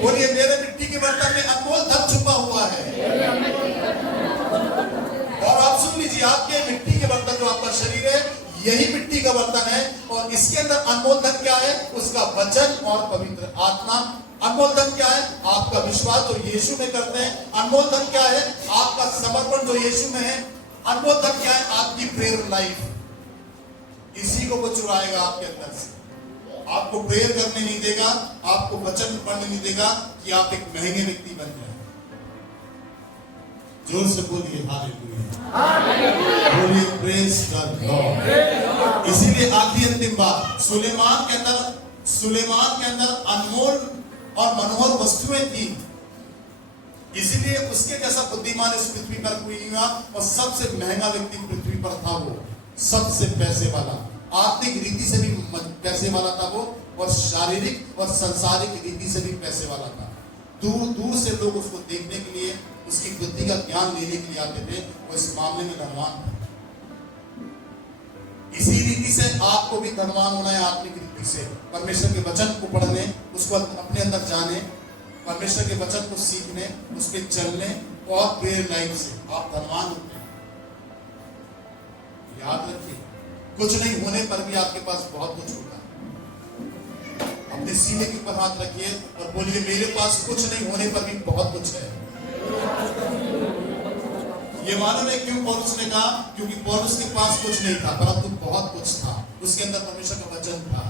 बोलिए मेरे मिट्टी के बर्तन में अनमोल धन छुपा हुआ है। और आप सुन लीजिए, आपके मिट्टी के बर्तन जो आपका शरीर है यही मिट्टी का बर्तन है, और इसके अंदर अनमोल धन क्या है? उसका वचन और पवित्र आत्मा। अनमोल धन क्या है? आपका विश्वास जो यीशु में करते हैं। अनमोल धन क्या है? आपका समर्पण जो यीशु में है। अनमोल धन क्या है? आपकी प्रेयर लाइफ। इसी को वो चुराएगा आपके अंदर से। आपको प्रेयर करने नहीं देगा, आपको वचन पढ़ने नहीं देगा कि आप एक महंगे व्यक्ति बन जाए। जोर से बोलिए हालेलुया, बोलिए प्रेज गॉड। इसीलिए आखिरी अंतिम बात, सुलेमान के अंदर अनमोल और मनोहर वस्तुएं थी। इसीलिए उसके जैसा बुद्धिमान इस पृथ्वी पर कोई नहीं हुआ, और सबसे महंगा व्यक्ति पृथ्वी पर था वो, सबसे पैसे वाला, आर्थिक रीति से भी पैसे वाला था वो, और शारीरिक और सांसारिक रीति से भी पैसे वाला था। दूर दूर से लोग उसको देखने के लिए, उसकी बुद्धि का ज्ञान लेने के लिए आते थे। वो इस मामले में धनवान था। इसी रीति से आपको भी धनवान होना है, आत्मिक रीति से। परमेश्वर के वचन को पढ़ने, उसको अपने अंदर जाने, परमेश्वर के वचन को सीखने, उस पर चलने और प्रेयर लाइफ से आप धनवान होते हैं। याद रखिए, कुछ नहीं होने पर भी आपके पास बहुत कुछ होता है। अपने सीने के ऊपर हाथ रखिए और बोलिए मेरे पास कुछ नहीं होने पर भी बहुत कुछ है। ये मालूम है क्यों पौलुस ने कहा? क्योंकि पौलुस के पास कुछ नहीं था, परंतु बहुत कुछ था। उसके अंदर परमेश्वर का वचन था,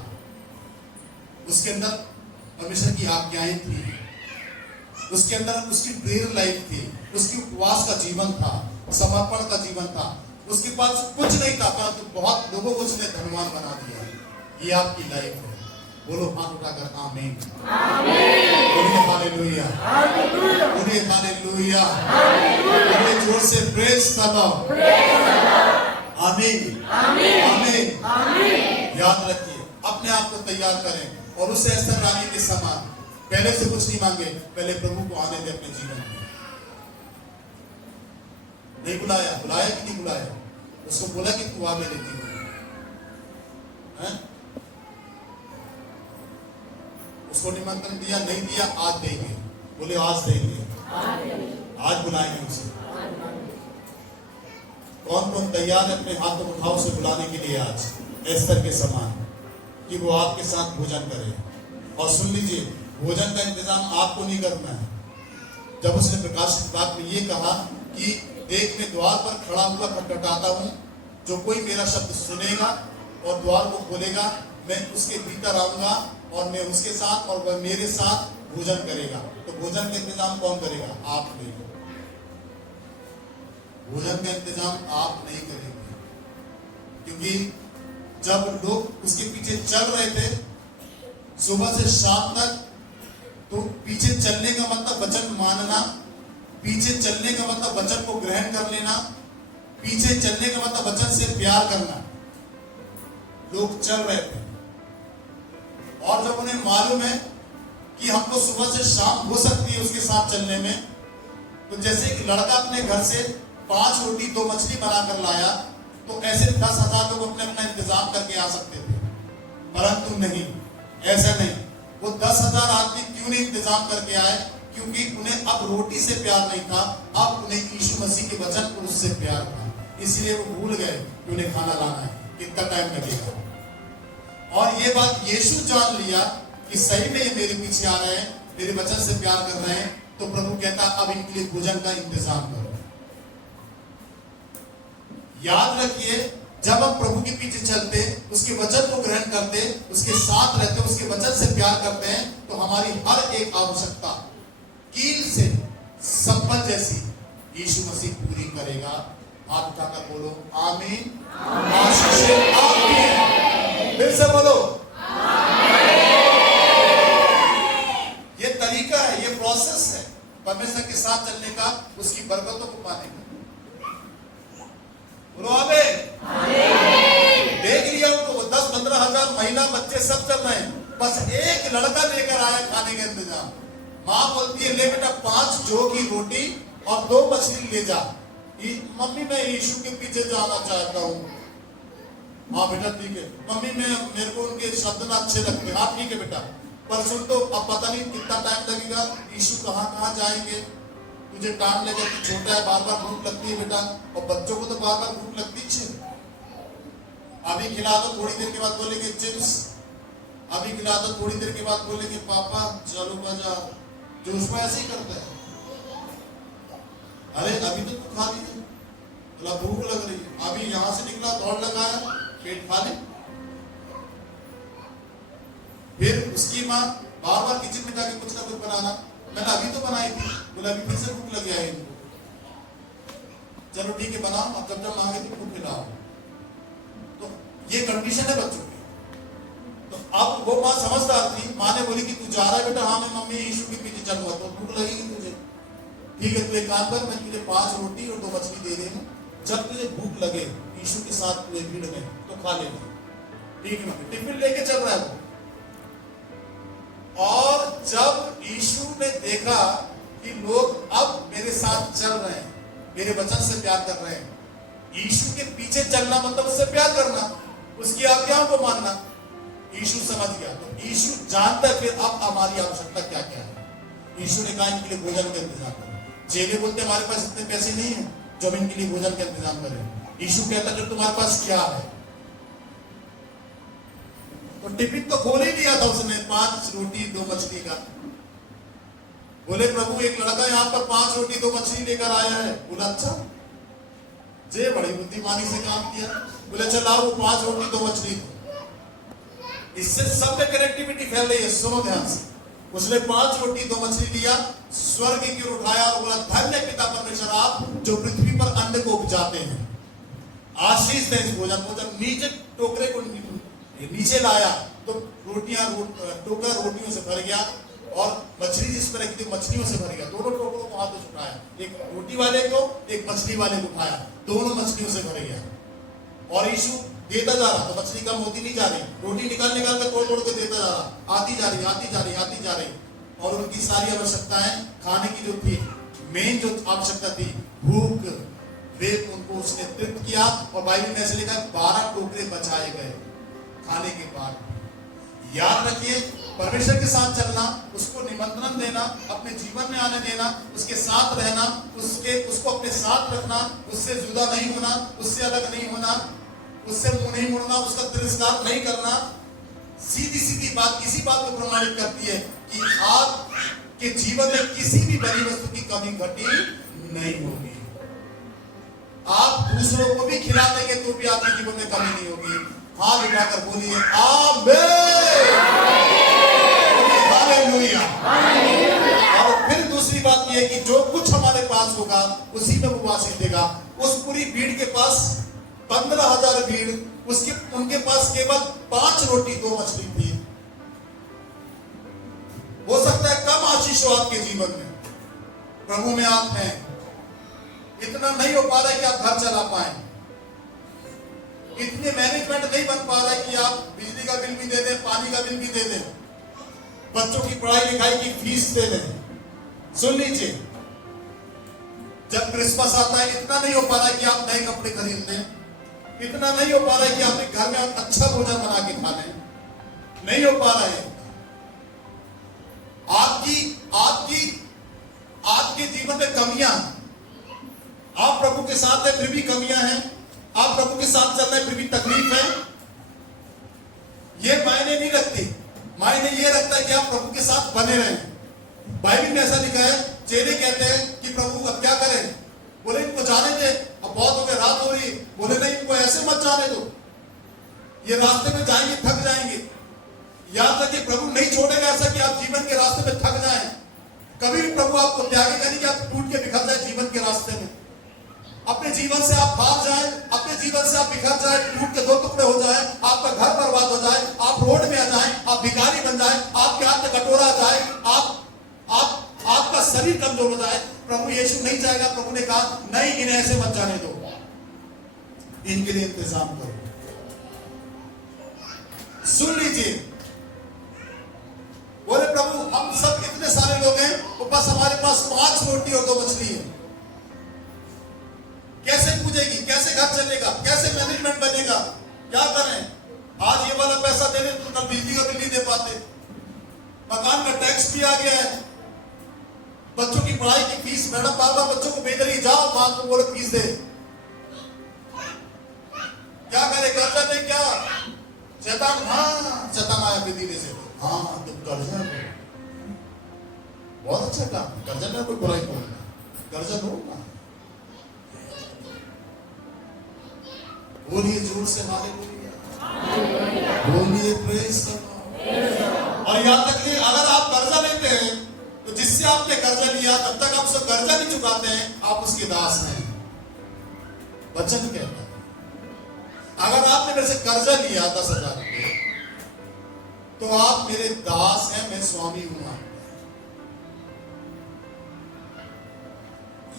उसके अंदर परमेश्वर की आज्ञाएं थी, उसके अंदर उसकी प्रेयर लाइफ थी, उसकी उपवास का जीवन था, समर्पण का जीवन था। उसके पास कुछ नहीं था, परंतु बहुत लोगों को उसने धनवान बना दिया। ये आपकी लाइफ है। बोलो हाथ उठाकर आमीन। बोलिए हालेलुया, बोलिए हालेलुया, बोलिए जोर से प्रेज द आमीन, आमीन। याद रखिए, अपने आप को तैयार करें और उस एस्तर रानी के समान पहले से कुछ नहीं मांगे, पहले प्रभु को आने दे अपने जीवन में। नहीं बुलाया कि नहीं बुलाया? उसको बोला कि तू आ मेरे जीवन में। उसको निमंत्रण दिया नहीं दिया, आज देंगे। बोले आज देंगे, आज बुलाएंगे उसे। कौन कौन तैयार है अपने हाथ को उठाओ से बुलाने के लिए आज एस्तर के समान, कि वो आपके साथ भोजन करे। और सुन लीजिए, भोजन का इंतजाम आपको नहीं करना है। जब उसने प्रकाशित वाक्य में ये कहा कि देख मैं द्वार पर खड़ा हुआ खटखटाता हूँ, जो कोई मेरा शब्द सुनेगा और द्वार को खोलेगा, मैं उसके भीतर आऊंगा और मैं उसके साथ और वह मेरे साथ भोजन करेगा। तो भोजन का इंतजाम कौन करेगा? आप नहीं। भोजन का इंतजाम आप नहीं करेंगे, क्योंकि जब लोग उसके पीछे चल रहे थे सुबह से शाम तक, तो पीछे चलने का मतलब वचन मानना, पीछे चलने का मतलब वचन को ग्रहण कर लेना, पीछे चलने का मतलब वचन से प्यार करना। लोग चल रहे थे और जब उन्हें मालूम है कि हमको सुबह से शाम हो सकती है उसके साथ चलने में, तो जैसे एक लड़का अपने घर से 5 रोटी 2 मछली बनाकर लाया, तो ऐसे 10,000 लोग अपने अपना इंतजाम करके आ सकते थे। परंतु नहीं, ऐसा नहीं। वो 10,000 आदमी क्यों नहीं इंतजाम करके आए? क्योंकि उन्हें अब रोटी से प्यार नहीं था, अब उन्हें यीशु मसीह के वचन और उससे प्यार था। इसलिए वो भूल गए कि उन्हें खाना लाना है, कितना टाइम लगेगा। और ये बात यीशु जान लिया कि सही में ये मेरे पीछे आ रहे हैं, मेरे वचन से प्यार कर रहे हैं, तो प्रभु कहता अब इनके लिए भोजन का इंतजाम करो। याद रखिए, जब हम प्रभु के पीछे चलते, उसके वचन को ग्रहण करते, उसके साथ रहते, उसके वचन से प्यार करते हैं, तो हमारी हर एक आवश्यकता कील से संपल जैसी यीशु मसीह पूरी करेगा। हाथ उठाकर बोलो आमीन। आशीष आमीन। फिर से बोलो ये तरीका है, ये प्रोसेस है परमेश्वर के साथ चलने का, उसकी बरकतों को पाने का। बोलो आमीन। देख लिया उनको, 10-15 हजार महिला बच्चे सब चल रहे हैं, बस एक लड़का लेकर आया खाने का इंतजाम। माँ बोलती है ले बेटा 5 जौ की रोटी और 2 मछली ले जा। मम्मी मैं यीशु के पीछे जाना चाहता हूँ। हाँ बेटा ठीक है। मम्मी मेरे को उनके शब्द ना अच्छे लगते। हाँ ठीक है बेटा, पर सुन तो अब पता नहीं कितना टाइम लगेगा, यीशु कहाँ जाएंगे, तुझे टाइम लेकर, तू छोटा है, बार बार भूख लगती है बेटा, और बच्चों को तो बार बार भूख लगती है। अभी खिला दो, थोड़ी देर के बाद बोलेंगे चिप्स, अभी खिला दो, थोड़ी देर के बाद बोलेंगे पापा चलो बाजार। जो उसमें ऐसे ही करता है, अरे अभी तो तू खा लीजिए, बोला भूख लग रही है, अभी यहां से निकला दौड़ लगाया, पेट खा ले। फिर उसकी माँ बार बार किचन में जाके कुछ ना कुछ बनाना, मैंने अभी तो बनाई थी, बोला अभी फिर से भूख लग गया है इनको, चलो ठीक है बनाओ, अब जब मांगे तो खिलाओ। तो ये कंडीशन है बच्चों की। तो अब वो माँ समझदार थी, माँ ने बोली कि तू जा रहा है बेटा, हाँ मैं मम्मी यीशु के पीछे चलूंगा, तो भूख लगेगी तुझे, ठीक है तू एक काम कर, मैं तुझे 5 रोटी और 2 मछली दे रही हूँ, जब तुझे भूख लगे यीशु के साथ पूरे भीड़ में तो खा लेना, ठीक है। टिफिन लेके चल रहा है वो। और जब यीशु ने देखा कि लोग अब मेरे साथ चल रहे हैं, मेरे वचन से प्यार कर रहे हैं, यीशु के पीछे चलना मतलब उससे प्यार करना, उसकी आज्ञाओं को मानना, यीशु समझ गया। तो यीशु जानता है फिर अब हमारी आवश्यकता क्या क्या है। यीशु ने कहा इनके लिए भोजन का इंतजाम करो। चेले बोलते हमारे पास इतने पैसे नहीं है जो हम इनके लिए भोजन का इंतजाम करें। यीशु कहता जो तुम्हारे पास क्या है। तो टिफिन तो खोल ही दिया था उसने, 5 रोटी 2 मछली का। बोले प्रभु एक लड़का यहाँ पर 5 रोटी 2 मछली लेकर आया है। बोला अच्छा, जे बड़ी बुद्धिमानी से काम किया। बोले चलाओ वो 5 रोटी 2 मछली। इससे सब में कनेक्टिविटी फैल रही है, सुनो ध्यान से। उसने 5 रोटी 2 मछली लिया, स्वर्ग की ओर उठाया और बोला धन्य पिता परमेश्वर आप जो पृथ्वी पर अन्न को उपजाते हैं, आशीष दें इस भोजन को। जब नीचे टोकरे को नीचे लाया तो टोकरा रोटियों से भर गया और मछली जिस तरह की थी मछलियों से भर गया। दोनों टोकरों को हाथों से उठाया, एक रोटी वाले को एक मछली वाले को उठाया, दोनों मछलियों से भर गया। और यीशु देता जा रहा, तो मछली कम होती नहीं जा रही, रोटी निकाल कर तोड़ के देता जा रहा, आती जा रही। और उनकी सारी आवश्यकताएं खाने की जो थी, मेन जो आवश्यकता थी भूख, वे उनको उसने तृप्त किया। और बाइबल में ऐसे लिखा 12 टोकरे बचाए गए खाने के बाद। याद रखिए परमेश्वर के साथ चलना, उसको निमंत्रण देना, अपने जीवन में आने देना, उसके साथ रहना, उसको अपने साथ रखना, उससे जुदा नहीं होना, उससे अलग नहीं होना, उससे मुंह नहीं मोड़ना, उसका तिरस्कार नहीं करना। सीधी सीधी बात इसी बात को प्रमाणित करती है कि आपके जीवन में किसी भी बड़ी वस्तु की कमी घटी नहीं होगी। आप दूसरों को भी खिला देंगे तो भी आपके जीवन में कमी नहीं होगी। हाथ उठाकर बोलिए आमीन, हालेलुया। और फिर दूसरी बात यह है कि जो कुछ हमारे पास होगा उसी में वो आशीष देगा। उस पूरी भीड़ के पास 15,000 भीड़, उनके पास केवल 5 रोटी 2 मछली थी। हो सकता है कम आशीष हो आपके जीवन में, प्रभु में आप हैं, इतना नहीं हो पा रहा है कि आप घर चला पाए, इतने मैनेजमेंट नहीं बन पा रहा है कि आप बिजली का बिल भी दे दें, पानी का बिल भी दे दें, बच्चों की पढ़ाई लिखाई की फीस दे दें। सुन लीजिए, जब क्रिसमस आता है इतना नहीं हो पा रहा है कि आप नए कपड़े खरीद लें, इतना नहीं हो पा रहा है कि आपके घर में आप अच्छा भोजन बना के खा लें, नहीं हो पा रहा है। आपके जीवन में कमियां, आप प्रभु के साथ है फिर भी कमियां हैं, आप प्रभु के साथ चल रहे हैं फिर भी तकलीफ है। ये मायने नहीं रखती, मायने ये रखता है कि आप प्रभु के साथ बने रहें। बाइबल में ऐसा लिखा है, चेले कहते हैं कि प्रभु अब क्या करें, बोले इनको जाने दे, अब बहुत हो गया, रात हो रही। बोले नहीं, इनको ऐसे मत जाने दो, ये रास्ते में जाएंगे थक जाएंगे। याद रखिए, प्रभु नहीं छोड़ेगा ऐसा कि आप जीवन के रास्ते में थक जाएं। कभी भी प्रभु आपको त्यागेगा नहीं कि आप टूट के बिखर जाए जीवन के रास्ते में। अपने जीवन से आप भाग जाए, अपने जीवन से आप बिखर जाए, टूट के 2 टुकड़े हो जाए, आपका घर बर्बाद हो जाए, आप रोड में आ जाए, आप भिखारी बन जाए, आपके हाथ में कटोरा आ जाए, आपका शरीर कमजोर हो जाए, प्रभु यीशु नहीं चाहेगा। प्रभु ने कहा नहीं, इन्हें ऐसे मत जाने दो, इनके लिए इंतजाम करो। सुन लीजिए, बोले प्रभु हम सब इतने सारे लोग हैं, तो बस हमारे पास 5 रोटी और 2 मछली है, कैसे पूजेगी, कैसे घर चलेगा, कैसे मैनेजमेंट बनेगा, क्या करें? आज ये वाला पैसा दे रहे तो कल बिजली का बिल नहीं दे पाते, मकान का टैक्स भी आ गया है, बच्चों की पढ़ाई की फीस, मैडम बार-बार बच्चों को भेज रही, जाओ मां को बोलो फीस दे, क्या करे? कर्जा दे क्या? शैतान आया धीरे से, हाँ तुम कर्जा लो, बहुत अच्छा काम, कर्जा ना कोई बुराई बोलना, कर्जा लो ना। बोलिए जोर से हालेलुया, बोलिए प्रेज द लॉर्ड। और याद रखिए, अगर आप कर्जा लेते हैं तो जिससे आपने कर्जा लिया तब तक आप उसका कर्जा नहीं चुकाते हैं, आप उसके दास हैं। वचन कहता है, अगर आपने मेरे से कर्जा लिया 10,000 रुपये तो आप मेरे दास हैं, मैं स्वामी हूं आपका।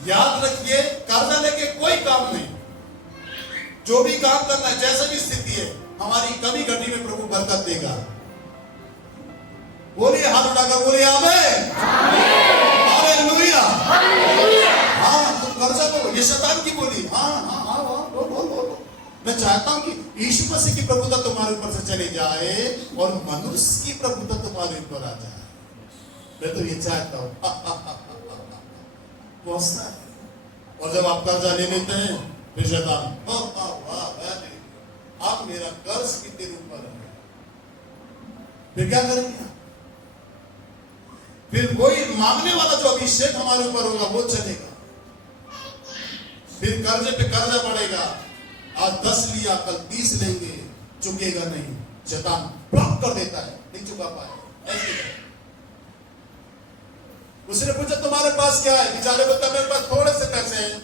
याद रखिए, कर्जा लेके कोई काम नहीं, जो भी काम करना है, जैसे भी स्थिति है, हमारी कमी घटी में प्रभु बरकत देगा। बोलिए हाथ उठाकर बोलिए आमीन, हालेलुया। हाँ तुम कर्जा दो, ये शैतान की बोली, हाँ बोल। मैं चाहता हूं कि यीशु मसीह की प्रभुता तुम्हारे ऊपर से चली जाए और मनुष्य की प्रभुता तुम्हारे ऊपर आ जाए। मैं तो ये चाहता हूं पहुंचना है। और जब आप कर्जा ले लेते हैं फिर शैतान, आप मेरा कर्ज कितने ऊपर है, फिर क्या करेंगे? फिर वही मांगने वाला जो अभिषेक हमारे ऊपर होगा वो चलेगा, फिर कर्जे पे कर्जा बढ़ेगा। आज 10 लिया, कल 30 लेंगे, चुकेगा नहीं, शैतान ब्लॉक कर देता है, नहीं चुका पाए। ऐसे उसने पूछा तुम्हारे पास क्या है? बेचारे को मेरे पास थोड़े से पैसे हैं।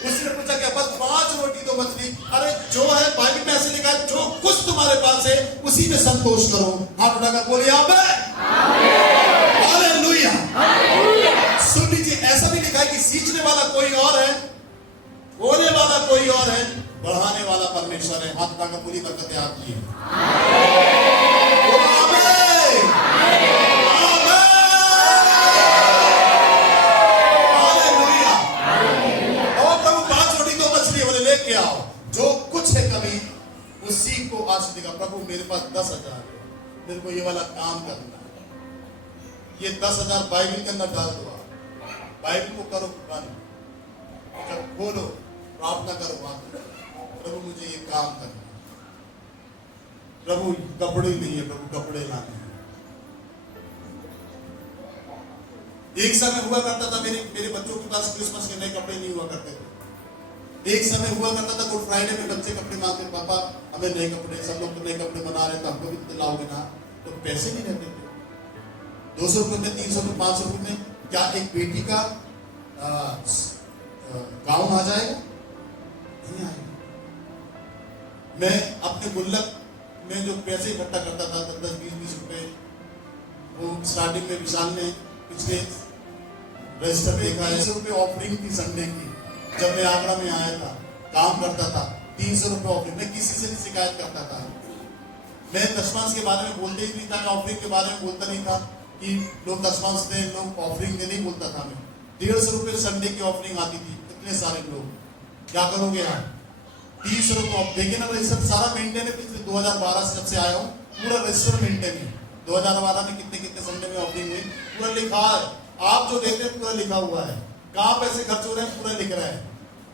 उसने पूछा क्या? बस 5 रोटी 2 मछली। अरे जो है, बाइबल में ऐसे लिखा है, जो कुछ तुम्हारे पास है उसी में संतोष करो। हाथ उठाकर बोलिए आमीन, हालेलुया। सुन लीजिए, ऐसा भी लिखा है कि सींचने वाला कोई और है, बोने वाला कोई और है, बढ़ाने वाला परमेश्वर है। हाथ उठाकर पूरी बरकतें आपकी हैं। जो कुछ है कमी उसी को आशीष देगा। प्रभु मेरे पास 10,000 है, मेरे को ये वाला काम करना है। ये 10,000 बाइबल के अंदर डाल दो। बाइबल को करो बंद, जब खोलो प्रार्थना करो, प्रभु मुझे ये काम करना है। प्रभु कपड़े नहीं है, प्रभु कपड़े लाने हैं। एक समय हुआ करता था मेरे बच्चों के पास क्रिसमस के नए कपड़े नहीं हुआ करते थे। एक समय हुआ करता था गुड फ्राइडे में बच्चे कपड़े मांगते, पापा हमें नए कपड़े, सब लोग तो नए कपड़े बना रहे थे, हमको भी दिलाओगे ना? तो पैसे नहीं रहते थे। 200 रुपये में, 300 में, 500 रुपये में क्या एक बेटी का गाउन आ जाएगा? नहीं आएगा। मैं अपने गुल्लक में जो पैसे इकट्ठा करता था 10, 20 रुपए, वो स्टार्टिंग में विशाल ने पिछले रजिस्टर देखा है, 100 रुपये ऑफरिंग थी संडे की। जब मैं आगरा में आया था, काम करता था, 300 रुपये ऑफरिंग। मैं किसी से नहीं शिकायत करता था। मैं दशमांश के बारे में बोलते ही नहीं था, मैं ऑफरिंग के बारे में बोलता नहीं था कि लोग दशमांश दें, लोग ऑफरिंग दें, नहीं बोलता था मैं। 150 रुपये संडे की ऑफरिंग आती थी। इतने सारे लोग, क्या करोगे यार? 30 रुपये देखिए ना, रजिस्टर सारा मेंटेन है। पिछले 2012 से जब से आया हूँ, पूरा रजिस्टर मेंटेन है। 2012 में कितने कितने संडे में ऑफरिंग हुई, पूरा लिखा है। आप जो देते हैं पूरा लिखा हुआ है, कहाँ पैसे खर्च हो रहे हैं पूरा लिख रहा है,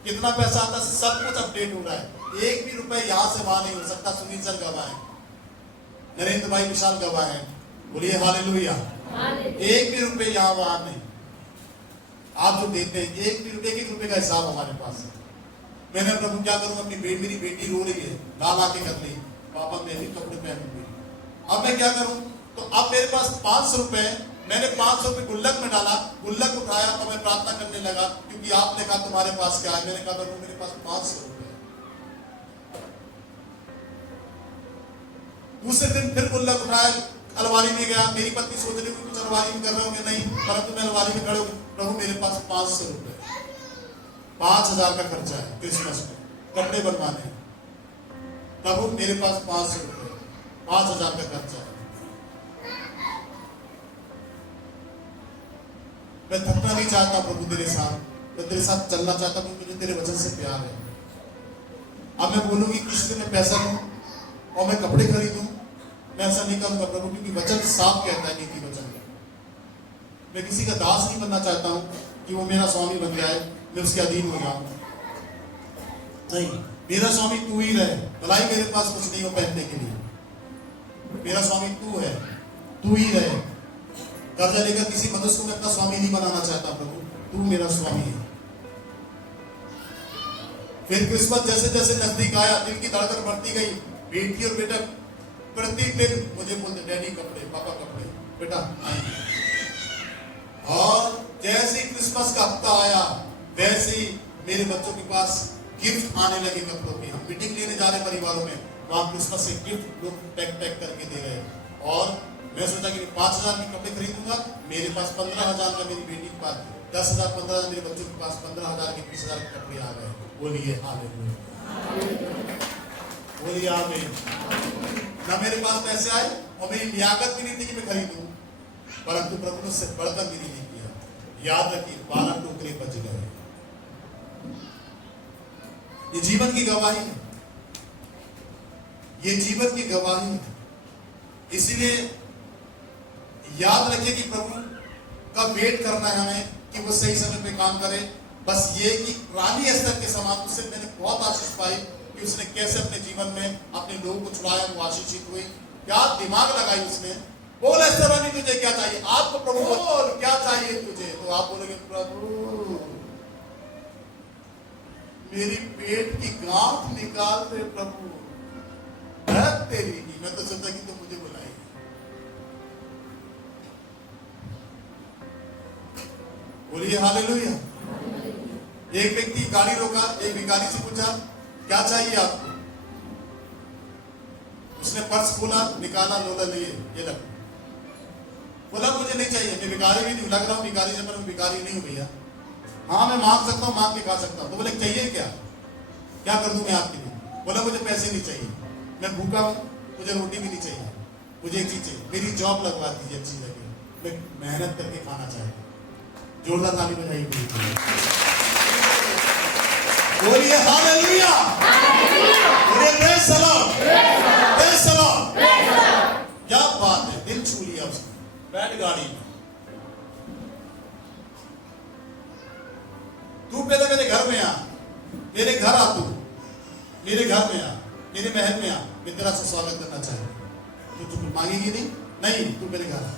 कितना पैसा आता है सब कुछ अपडेट हो रहा है। एक भी रुपए यहाँ से वहां नहीं हो सकता। सुनील सर गवाह है, नरेंद्र भाई विशाल गवाह है, बोलिए हालेलुया। एक भी रुपए यहाँ वहां नहीं। आप जो देते हैं एक भी रुपए, एक रुपए का हिसाब हमारे पास है। मैंने प्रभु क्या करूँ, अपनी मेरी बेटी रो रही है, ला के कर ली, पापा मैं भी कपड़े पहनूंगी। अब मैं क्या करूं? तो अब मेरे पास 500 रुपए, मैंने 500 रुपए गुल्लक में डाला, गुल्लक उठाया तो मैं प्रार्थना करने लगा, क्योंकि आपने कहा तुम्हारे पास क्या है। मैंने कहा प्रभु मेरे पास 500 रुपए। दूसरे दिन फिर गुल्लक उठाया, अलमारी में गया। मेरी पत्नी सोच रही कुछ अलमारी में कर रहे होंगे, नहीं, परंतु मैं अलमारी में खड़े हो, प्रभु मेरे पास 500 रुपए, 5,000 का खर्चा है क्रिसमस में, कपड़े बनवाने हैं। प्रभु मेरे पास 500 रुपए, 5,000 का खर्चा है। मैं थकना नहीं चाहता प्रभु तेरे साथ, मैं तेरे साथ चलना चाहता हूँ, मुझे तेरे वचन से प्यार है। अब मैं बोलूंगी किसी दिन मैं पैसा लूं और मैं कपड़े खरीदूं, मैं ऐसा नहीं करूंगा प्रभु, क्योंकि वचन साफ कहता है, नीति वचन। मैं किसी का दास नहीं बनना चाहता हूं कि वो मेरा स्वामी बन जाए, मैं उसके अधीन हो जाऊं। नहीं, मेरा स्वामी तू ही रहे। भलाई मेरे पास कुछ नहीं हो पहनने के लिए, मेरा स्वामी तू है, तू ही रहे। कर्जा लेकर किसी मनुष्य को मैं अपना स्वामी नहीं बनाना चाहता प्रभु, तू मेरा स्वामी है। फिर क्रिसमस जैसे जैसे नजदीक आया, दिल की धड़कन बढ़ती गई। बेटी और बेटा प्रतिदिन मुझे बोलते, डैडी कपड़े, पापा कपड़े, बेटा आएंगे। और जैसे ही क्रिसमस का हफ्ता आया, वैसे ही मेरे बच्चों के पास गिफ्ट आने लगे कपड़ों की। हम मीटिंग लेने जा रहे परिवारों में, वहां क्रिसमस से गिफ्ट लोग पैक करके दे रहे। और मैं सोचा कि 5,000 के कपड़े खरीदूंगा, मेरे पास 15,000 का, मेरी बेटी के पास 10,000, 15,000 मेरे बच्चों के पास 15,000 के 20,000 के कपड़े आ गए। बोलिए हालेलुया, बोलिए आमीन। ना मेरे पास पैसे आए और मेरी लियाकत भी नहीं थी कि मैं खरीदूं, परंतु प्रभु ने उससे बढ़कर मेरी नहीं किया। याद रखिए, 12 टोकरे बच गए। ये जीवन की गवाही है, ये जीवन की गवाही है। इसीलिए याद रखिए कि प्रभु का वेट करना है हमें कि वो सही समय पे काम करे। बस ये कि रानी एस्तर के समान उससे मैंने बहुत आशीष पाई कि उसने कैसे अपने जीवन में अपने लोगों को छुड़ाया, वो आशीषित हुई। क्या दिमाग लगाई उसने। बोल एस्तर रानी तुझे क्या चाहिए? आपको प्रभु बोल क्या चाहिए तुझे? तो आप बोलेंगे प्रभु मेरी पेट की गांठ निकाल दे प्रभु, तेरी की। मैं तो सोचा कि तुम मुझे बुलाएगी। बोलिए हालेलुया। एक व्यक्ति गाड़ी रोका, एक भिखारी से पूछा क्या चाहिए आपको? उसने पर्स खोला, निकाला, लोला लिए, ये लग। बोला मुझे नहीं चाहिए, मैं भिखारी भी नहीं लग रहा हूँ, भिखारी जब मैं भिखारी नहीं हूँ भैया। हाँ मैं मांग सकता हूँ, मांग के खा सकता हूँ। तो बोले चाहिए क्या? क्या कर दूं मैं आपके लिए? बोला मुझे पैसे नहीं चाहिए, मैं भूखा हूँ, मुझे रोटी भी नहीं चाहिए, मुझे एक चीज चाहिए, मेरी जॉब लगवा दीजिए अच्छी जगह, मैं मेहनत करके खाना चाहता हूँ। जोरदार ताली बजाइए। बोलिए हालेलुया, बोलिए praise the Lord, praise the Lord. क्या बात पहले मेरे घर में आ, मेरे घर आ, तू मेरे घर में आ, मेरे महल में आ, मैं तेरा से स्वागत करना चाहूँ। तू मांगेगी नहीं? नहीं, तू मेरे घर आ।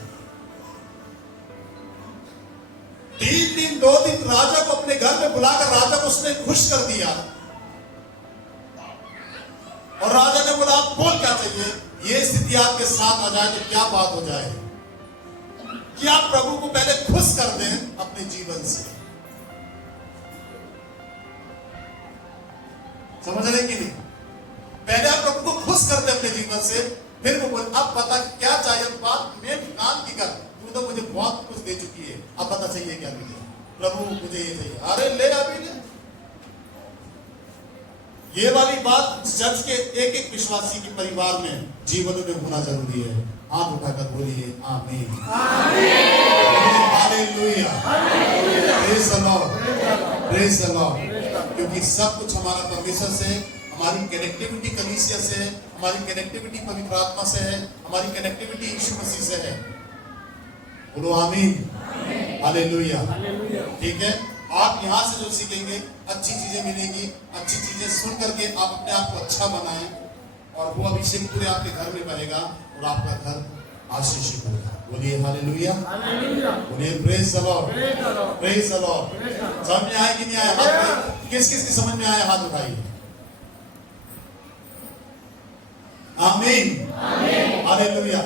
3 दिन 2 दिन राजा को अपने घर में बुलाकर राजा को उसने खुश कर दिया। और राजा ने बोला आप बोल क्या चाहिए? ये स्थिति आपके साथ आ जाए तो क्या बात हो जाए कि आप प्रभु को पहले खुश कर दें अपने जीवन से। समझ रहे कि नहीं? पहले आप प्रभु को खुश कर दें अपने जीवन से, फिर वो बोल अब पता क्या चाहिए बात मैं काम की कर, तू तो मुझे बहुत कुछ दे चुकी है, अब पता चाहिए क्या मुझे? प्रभु मुझे ये चाहिए। अरे ले अभी ले। ये वाली बात चर्च के एक एक विश्वासी के परिवार में जीवन में होना जरूरी है। हाथ उठाकर बोलिए आमीन। Hallelujah, praise the Lord, praise the Lord. क्योंकि सब कुछ हमारा परमेश्वर से, हमारी कनेक्टिविटी कलीसिया से है, हमारी कनेक्टिविटी पवित्र आत्मा से है, हमारी कनेक्टिविटी यीशु मसीह से है। बोलो आमीन, हालेलुया। ठीक है, आप यहाँ से जो सीखेंगे अच्छी चीजें मिलेंगी, अच्छी चीजें सुन करके आप अपने आप को अच्छा बनाएं और वो अभिषेक पूरे आपके घर में बनेगा और आपका घर आशीषित होगा। बोलिए हालेलुया, बोलिए praise the Lord, praise the Lord. समझ में आया कि नहीं आया? हाथ किस किस की समझ में आया? हाथ उठाइए। आमीन, हालेलुया।